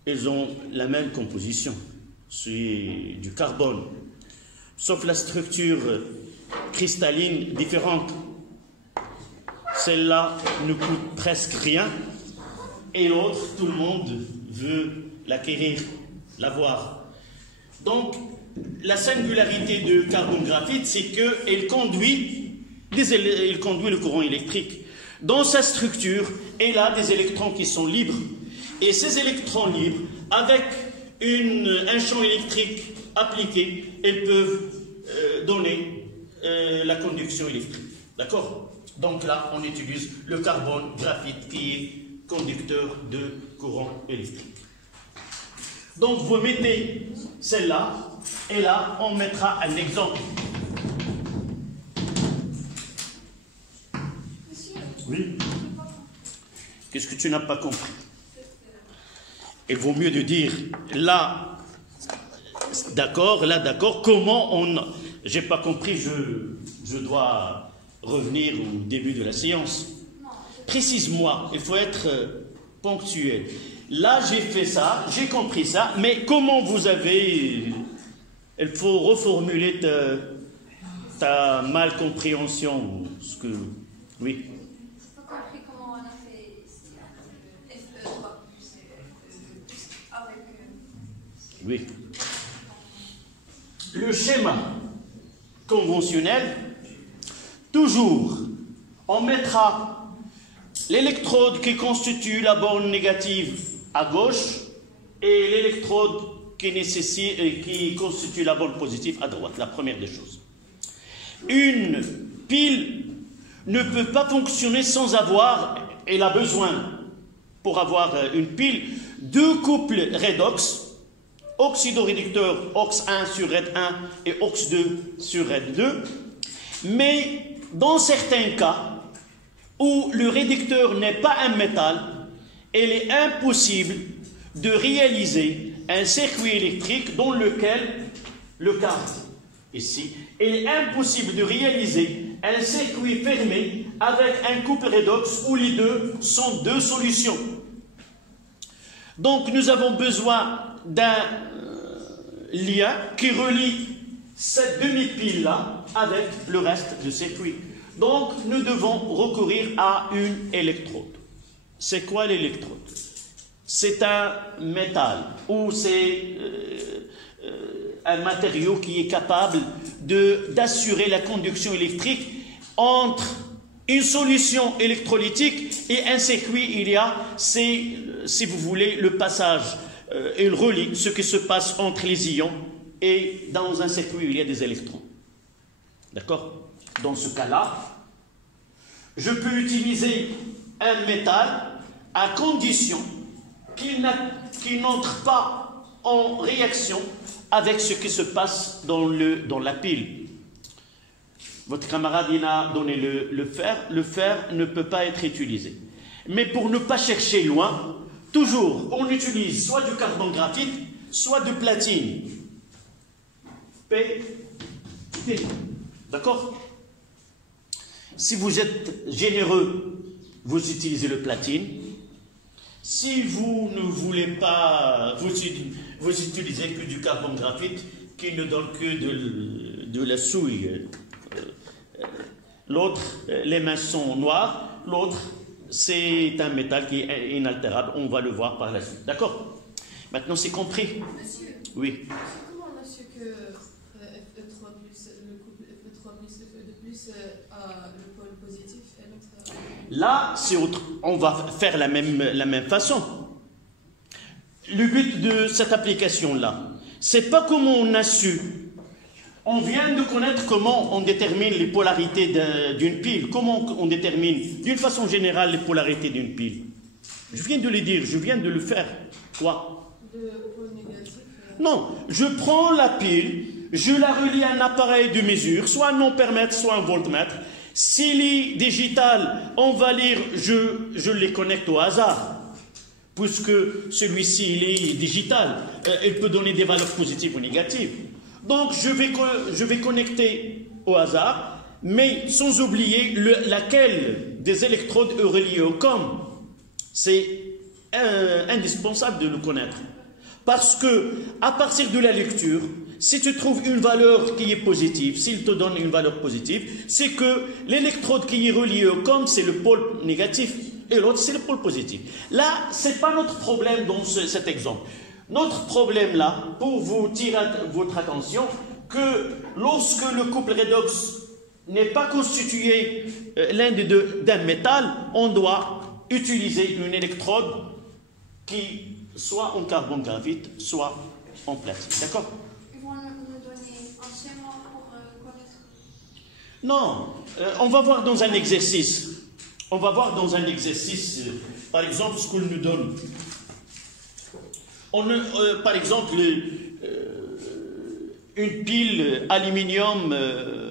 ils ont la même composition. C'est du carbone, sauf la structure cristalline différente. Celle-là ne coûte presque rien, et l'autre, tout le monde veut l'acquérir, l'avoir. Donc, la singularité de carbone graphite, c'est qu'il conduit le courant électrique. Dans sa structure, il a des électrons qui sont libres. Et ces électrons libres, avec un champ électrique appliqué, ils peuvent donner la conduction électrique. D'accord? Donc là, on utilise le carbone graphite qui est conducteur de courant électrique. Donc vous mettez celle-là, et là, on mettra un exemple. Oui. Qu'est-ce que tu n'as pas compris? Il vaut mieux de dire là, d'accord, là, d'accord, comment on... J'ai pas compris, je dois revenir au début de la séance. Précise-moi, il faut être ponctuel. Là, j'ai fait ça, j'ai compris ça, mais comment vous avez... Il faut reformuler ta malcompréhension, ce que... Oui. J'ai pas compris comment on a fait Fe3 plus avec... Oui. Le schéma conventionnel, toujours, on mettra l'électrode qui constitue la borne négative à gauche et l'électrode qui constitue la borne positive à droite, la première des choses. Une pile ne peut pas fonctionner sans avoir, elle a besoin, pour avoir une pile, deux couples redox, oxydoréducteur OX1 sur RED1 et OX2 sur RED2, mais dans certains cas où le réducteur n'est pas un métal, il est impossible de réaliser un circuit électrique dans lequel, le cas ici, il est impossible de réaliser un circuit fermé avec un couple redox où les deux sont deux solutions. Donc nous avons besoin d'un lien qui relie cette demi-pile-là avec le reste du circuit. Donc nous devons recourir à une électrode. C'est quoi l'électrode? C'est un métal ou c'est un matériau qui est capable d'assurer la conduction électrique entre une solution électrolytique et un circuit. Il y a, si vous voulez, le passage. Il relie ce qui se passe entre les ions et dans un circuit il y a des électrons. D'accord? Dans ce cas-là, je peux utiliser un métal à condition qu'il n'entre pas en réaction avec ce qui se passe dans la pile. Votre camarade il a donné le fer. Le fer ne peut pas être utilisé. Mais pour ne pas chercher loin, toujours, on utilise soit du carbone graphite, soit de platine. P, T. D'accord? Si vous êtes généreux, vous utilisez le platine. Si vous ne voulez pas, vous utilisez que du carbone graphite qui ne donne que de la souille. l'autre, les mains sont noires, l'autre, c'est un métal qui est inaltérable. On va le voir par la suite. D'accord? Maintenant, c'est compris? Monsieur, Oui. comment on a su que Fe3 plus, le couple Fe3 plus Fe2 a le pôle positif et l'autre... Là, c'est autre. On va faire la même façon. Le but de cette application-là, c'est pas comment on a su. On vient de connaître comment on détermine les polarités d'une pile. Comment on détermine, d'une façon générale, les polarités d'une pile. Je viens de le dire, je viens de le faire. Quoi? Le pôle négatif. Non, je prends la pile, je la relie à un appareil de mesure, soit un ampèremètre, soit un voltmètre. S'il est digital, on va lire, je les connecte au hasard. Puisque celui-ci, il est digital, il peut donner des valeurs positives ou négatives. Donc, je vais connecter au hasard, mais sans oublier laquelle des électrodes est reliée au COM. C'est indispensable de le connaître. Parce que, à partir de la lecture, si tu trouves une valeur qui est positive, s'il te donne une valeur positive, c'est que l'électrode qui est reliée au COM, c'est le pôle négatif, et l'autre, c'est le pôle positif. Là, ce n'est pas notre problème dans cet exemple. Notre problème là, pour vous tirer votre attention, que lorsque le couple redox n'est pas constitué l'un des deux d'un métal, on doit utiliser une électrode qui soit en carbone graphite, soit en platine. D'accord? Ils vont nous donner un schéma pour connaître. Non, on va voir dans un exercice. On va voir dans un exercice, par exemple, ce qu'on nous donne. Par exemple, une pile aluminium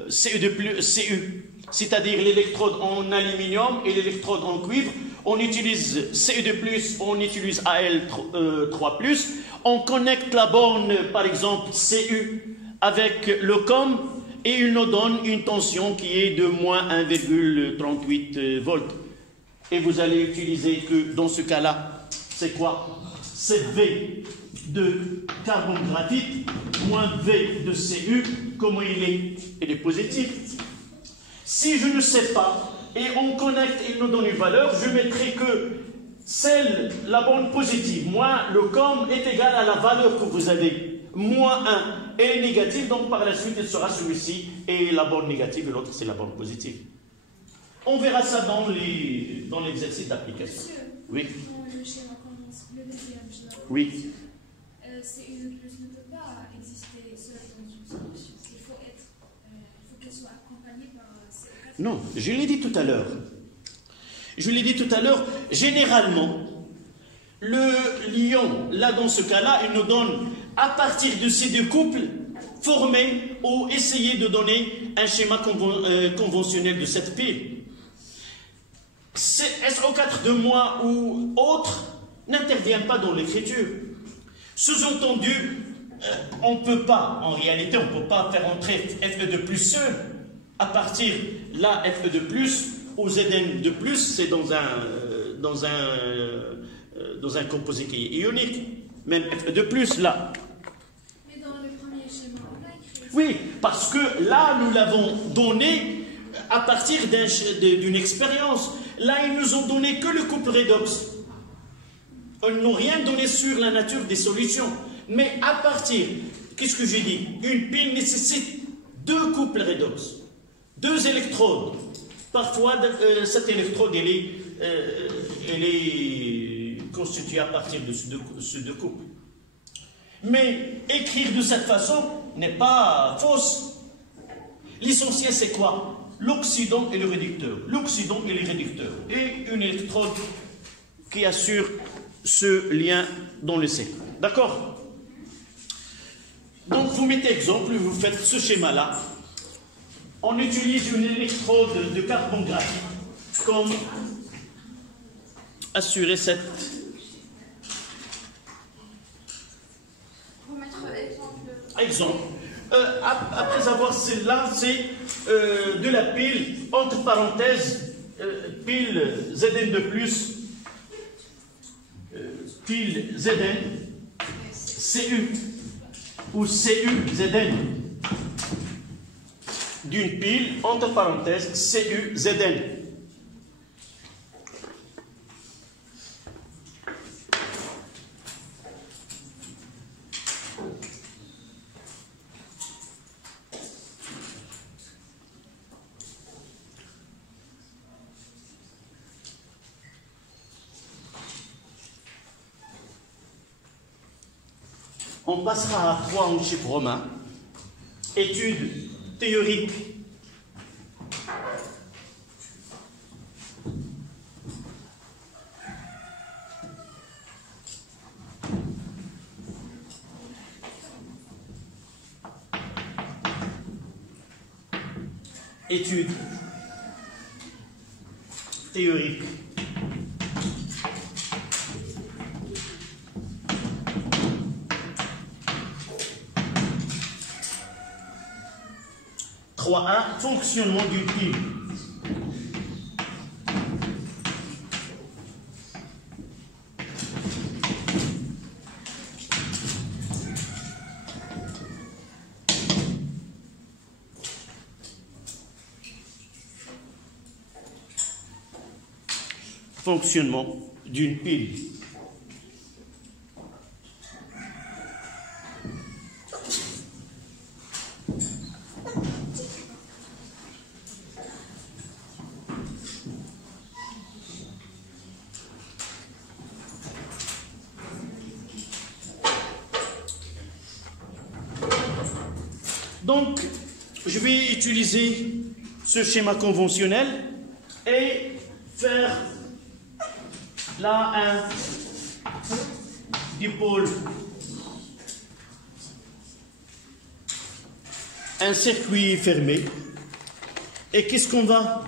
Cu2+, Cu, c'est-à-dire l'électrode en aluminium et l'électrode en cuivre. On utilise Cu2+, on utilise Al3+. On connecte la borne, par exemple, Cu avec le COM et il nous donne une tension qui est de moins 1,38 volts. Et vous allez utiliser que dans ce cas-là, c'est quoi? C'est V de carbone graphite moins V de Cu, comment il est positif. Si je ne sais pas, et on connecte, il nous donne une valeur, je mettrai que la borne positive, moins le COM est égal à la valeur que vous avez, moins 1, et négative, donc par la suite, il sera celui-ci, et la borne négative, et l'autre, c'est la borne positive. On verra ça dans l'exercice d'application. Monsieur, Oui. dans le schéma le deuxième schéma, Oui. Cu2+ ne peut pas exister seul dans une solution. Il faut qu'elle soit accompagnée par ces... Non, je l'ai dit tout à l'heure. Je l'ai dit tout à l'heure, généralement, le lion, là dans ce cas-là, il nous donne, à partir de ces deux couples, former ou essayer de donner un schéma conventionnel de cette pile. SO4 de moins ou autre n'intervient pas dans l'écriture. Sous-entendu, on ne peut pas, en réalité, on ne peut pas faire entrer Fe2+ seul. À partir là, Fe2+ ou Zn2+, c'est dans un composé qui est ionique. Même Fe2+, là. Mais dans le premier schéma, on a écrit... Oui, parce que là, nous l'avons donné à partir d'une expérience. Là, ils nous ont donné que le couple redox. Ils n'ont rien donné sur la nature des solutions. Mais à partir, qu'est-ce que j'ai dit? Une pile nécessite deux couples redox, deux électrodes. Parfois, cette électrode, elle est constituée à partir de ces deux couples. Mais écrire de cette façon n'est pas fausse. L'essentiel, c'est quoi? L'oxydant et le réducteur. L'oxydant et le réducteur. Et une électrode qui assure ce lien dans le C. D'accord? Donc, vous mettez exemple, vous faites ce schéma-là. On utilise une électrode de carbone graphite comme assurer cette... Pour mettre exemple... Exemple. Après avoir celle-là, c'est de la pile, entre parenthèses, pile Zn2+, pile Zn, Cu, ou Cu, Zn. d'une pile, entre parenthèses, CuZn. On passera à 3 en chiffre romain. Étude théorique. Étude théorique. Fonctionnement d'une pile. Fonctionnement d'une pile. Donc, je vais utiliser ce schéma conventionnel et faire là un dipôle, un circuit fermé. Et qu'est-ce qu'on va?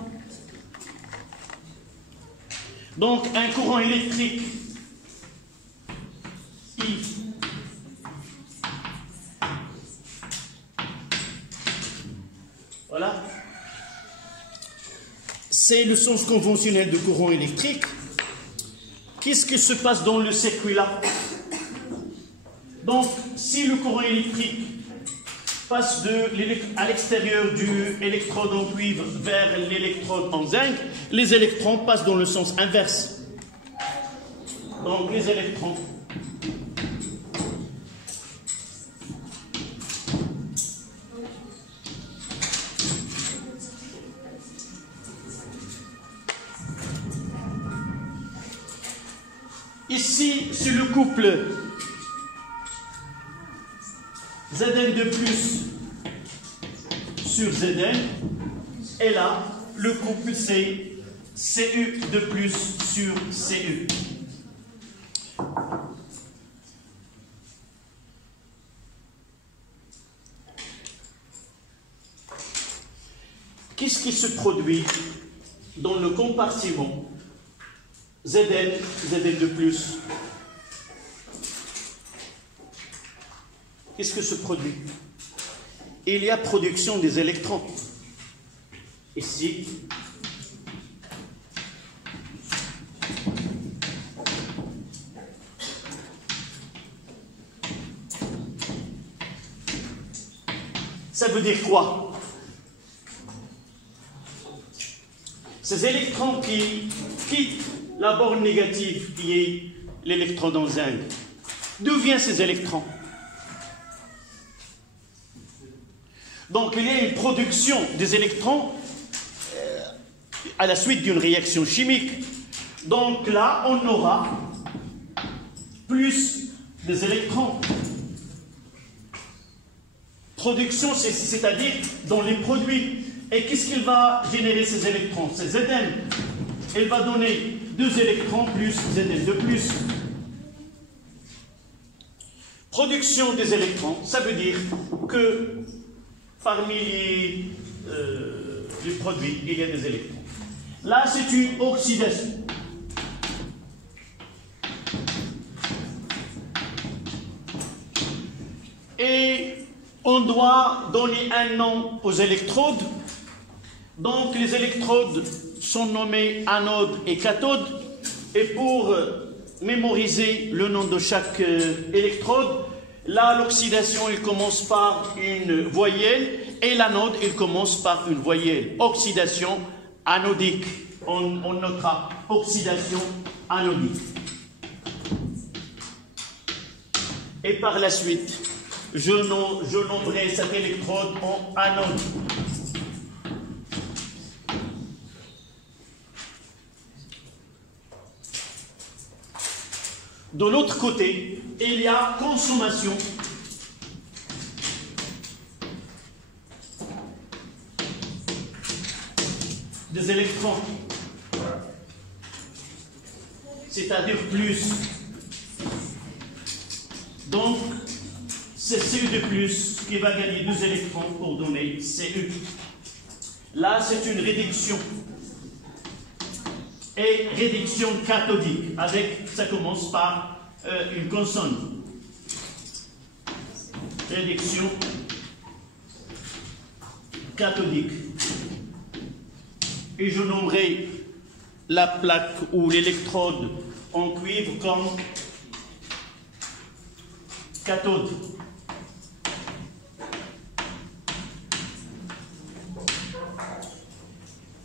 Donc, un courant électrique I. Voilà. C'est le sens conventionnel de courant électrique. Qu'est-ce qui se passe dans le circuit-là? Donc, si le courant électrique passe à l'extérieur du électrode en cuivre vers l'électrode en zinc, les électrons passent dans le sens inverse. Donc, les électrons ici, c'est le couple Zn de plus sur Zn. Et là, le couple, c'est Cu de plus sur Cu. Qu'est-ce qui se produit dans le compartiment Zn de plus? Qu'est-ce que se produit? Il y a production des électrons. Ici, ça veut dire quoi? Ces électrons qui quittent la borne négative, qui est l'électron dans zinc, d'où viennent ces électrons? Donc il y a une production des électrons à la suite d'une réaction chimique. Donc là, on aura plus des électrons. Production, c'est-à-dire dans les produits. Et qu'est-ce qu'il va générer ces électrons? C'est Zn. Elle va donner 2 électrons plus Zn de plus. Production des électrons, ça veut dire que parmi les produits, il y a des électrons. Là, c'est une oxydation. Et on doit donner un nom aux électrodes. Donc, les électrodes sont nommées anode et cathode. Et pour mémoriser le nom de chaque électrode, là, l'oxydation, il commence par une voyelle Et l'anode, il commence par une voyelle, oxydation anodique. On notera oxydation anodique. Et par la suite, je nommerai cet électrode en anode. De l'autre côté, il y a consommation des électrons, c'est-à-dire plus. Donc, c'est Cu de plus qui va gagner 2 électrons pour donner Cu. Là, c'est une réduction. Et réduction cathodique, ça commence par une consonne. Réduction cathodique. Et je nommerai la plaque ou l'électrode en cuivre comme cathode.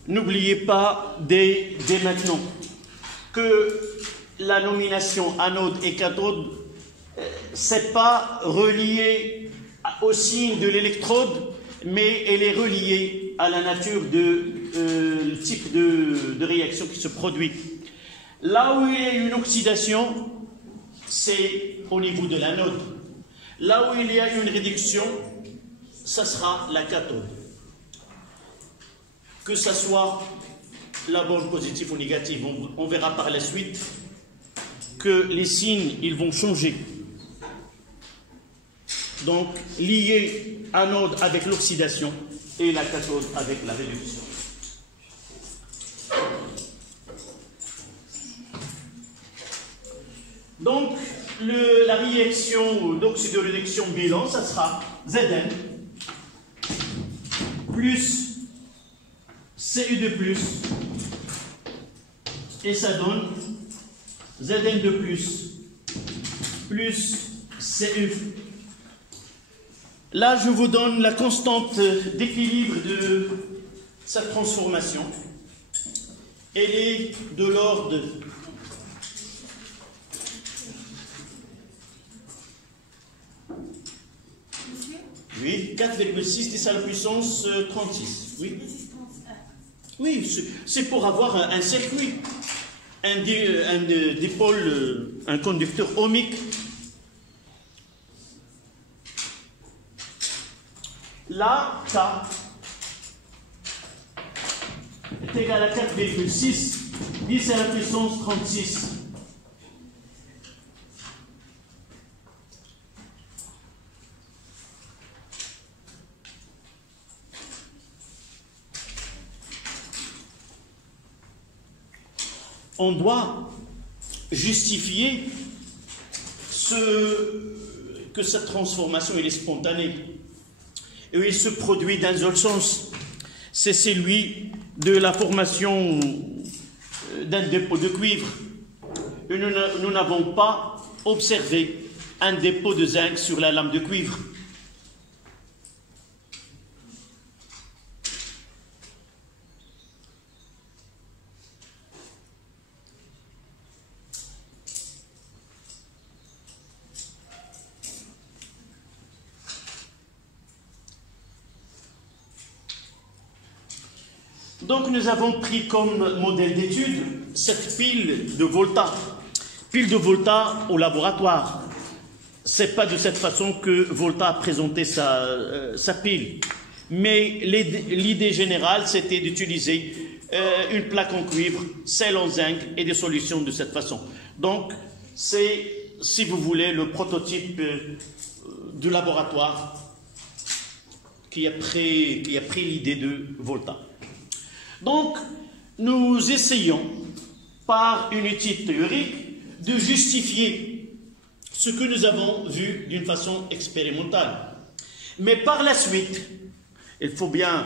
N'oubliez pas dès maintenant que la nomination anode et cathode, c'est pas relié au signe de l'électrode, mais elle est reliée à la nature le type de réaction qui se produit. Là où il y a une oxydation, c'est au niveau de l'anode. Là où il y a une réduction, ça sera la cathode. Que ce soit la borne positive ou négative, on verra par la suite que les signes, ils vont changer. Donc, lié anode avec l'oxydation et la cathode avec la réduction. Donc, la réaction d'oxydoréduction bilan, ça sera Zn plus Cu de plus, et ça donne Zn de plus Cu. Là, je vous donne la constante d'équilibre de cette transformation. Elle est de l'ordre oui, 4,6 10 à la puissance 36. Oui. Oui, c'est pour avoir un circuit, un dipôle, un conducteur ohmique. Là, K est égal à 4,6 10 à la puissance 36. On doit justifier que cette transformation elle est spontanée. Et il se produit d'un seul sens. C'est celui de la formation d'un dépôt de cuivre. Et nous n'avons pas observé un dépôt de zinc sur la lame de cuivre. Donc nous avons pris comme modèle d'étude cette pile de Volta. Pile de Volta au laboratoire. C'est pas de cette façon que Volta a présenté sa pile. Mais l'idée générale, c'était d'utiliser une plaque en cuivre, celle en zinc et des solutions de cette façon. Donc c'est, si vous voulez, le prototype du laboratoire qui a pris l'idée de Volta. Donc, nous essayons, par une étude théorique, de justifier ce que nous avons vu d'une façon expérimentale. Mais par la suite, il faut bien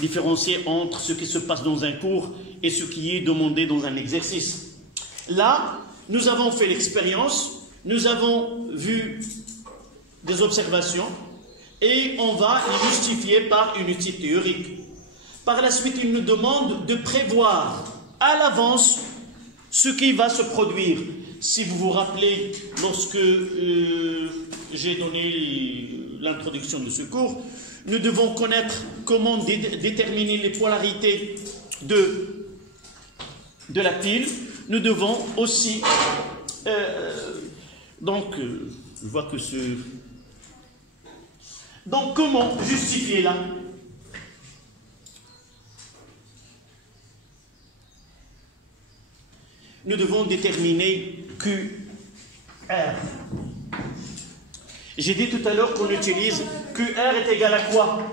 différencier entre ce qui se passe dans un cours et ce qui est demandé dans un exercice. Là, nous avons fait l'expérience, nous avons vu des observations et on va les justifier par une étude théorique. Par la suite, il nous demande de prévoir à l'avance ce qui va se produire. Si vous vous rappelez, lorsque j'ai donné l'introduction de ce cours, nous devons connaître comment déterminer les polarités de la pile. Nous devons aussi... je vois que ce... Donc, comment justifier là? Nous devons déterminer QR. J'ai dit tout à l'heure qu'on utilise QR est égal à quoi?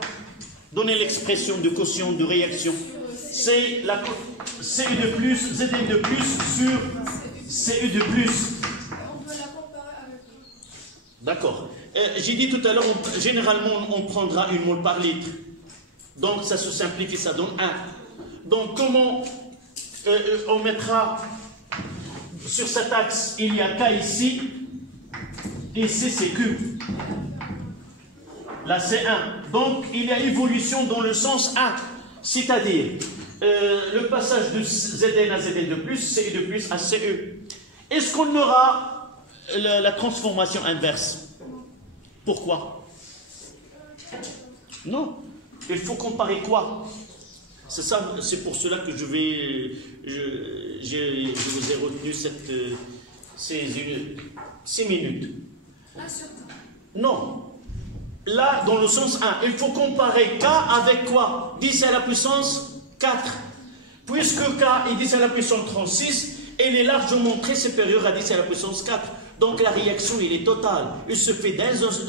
Donnez l'expression de quotient de réaction. C'est la CU de plus, ZN de plus sur CU de plus. On peut la comparer avec. D'accord. J'ai dit tout à l'heure, généralement, on prendra une mole par litre. Donc, ça se simplifie, ça donne 1. Donc, comment on mettra sur cet axe, il y a K ici, et C, c'est Q. Là, c'est 1. Donc, il y a évolution dans le sens 1. C'est-à-dire, le passage de Zn à Zn de plus, CE de plus à CE. Est-ce qu'on aura la transformation inverse? Pourquoi? Non. Il faut comparer quoi? C'est ça, c'est pour cela que je vous ai retenu ces minutes. Non. Là, dans le sens 1, il faut comparer K avec quoi? 10 à la puissance 4. Puisque K est 10 à la puissance 36, elle est largement très supérieure à 10 à la puissance 4. Donc la réaction, elle est totale. Elle se fait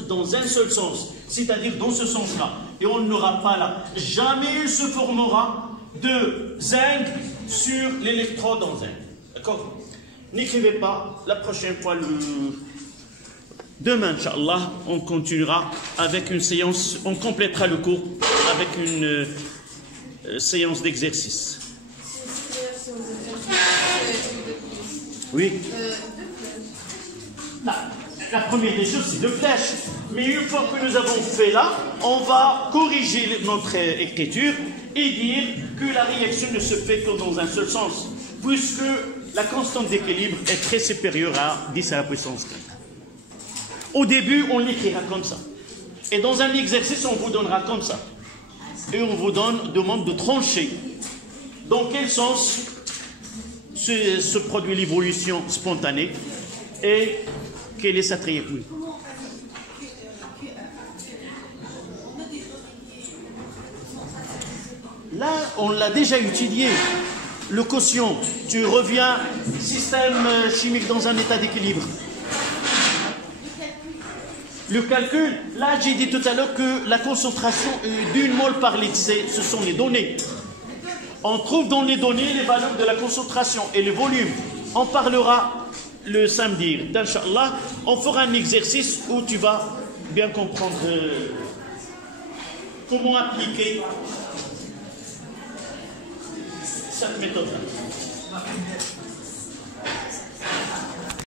dans un seul sens, c'est-à-dire dans ce sens-là. Et on n'aura pas là. Jamais il se formera de zinc sur l'électrode en zinc. D'accord? N'écrivez pas. La prochaine fois, demain, Inch'Allah, on continuera avec une séance, on complétera le cours avec une séance d'exercice. Oui. La première des choses, c'est de flèche. Mais une fois que nous avons fait là, on va corriger notre écriture et dire que la réaction ne se fait que dans un seul sens, puisque la constante d'équilibre est très supérieure à 10 à la puissance 4. Au début, on l'écrira comme ça. Et dans un exercice, on vous donnera comme ça. Et on vous demande de trancher. Dans quel sens se produit l'évolution spontanée et quelle est sa trajectoire? Là, on l'a déjà étudié. Le quotient, tu reviens, système chimique dans un état d'équilibre. Le calcul, là j'ai dit tout à l'heure que la concentration d'une mole par litre, ce sont les données. On trouve dans les données les valeurs de la concentration et le volume. On parlera le samedi. Inch'Allah, on fera un exercice où tu vas bien comprendre comment appliquer cette méthode-là.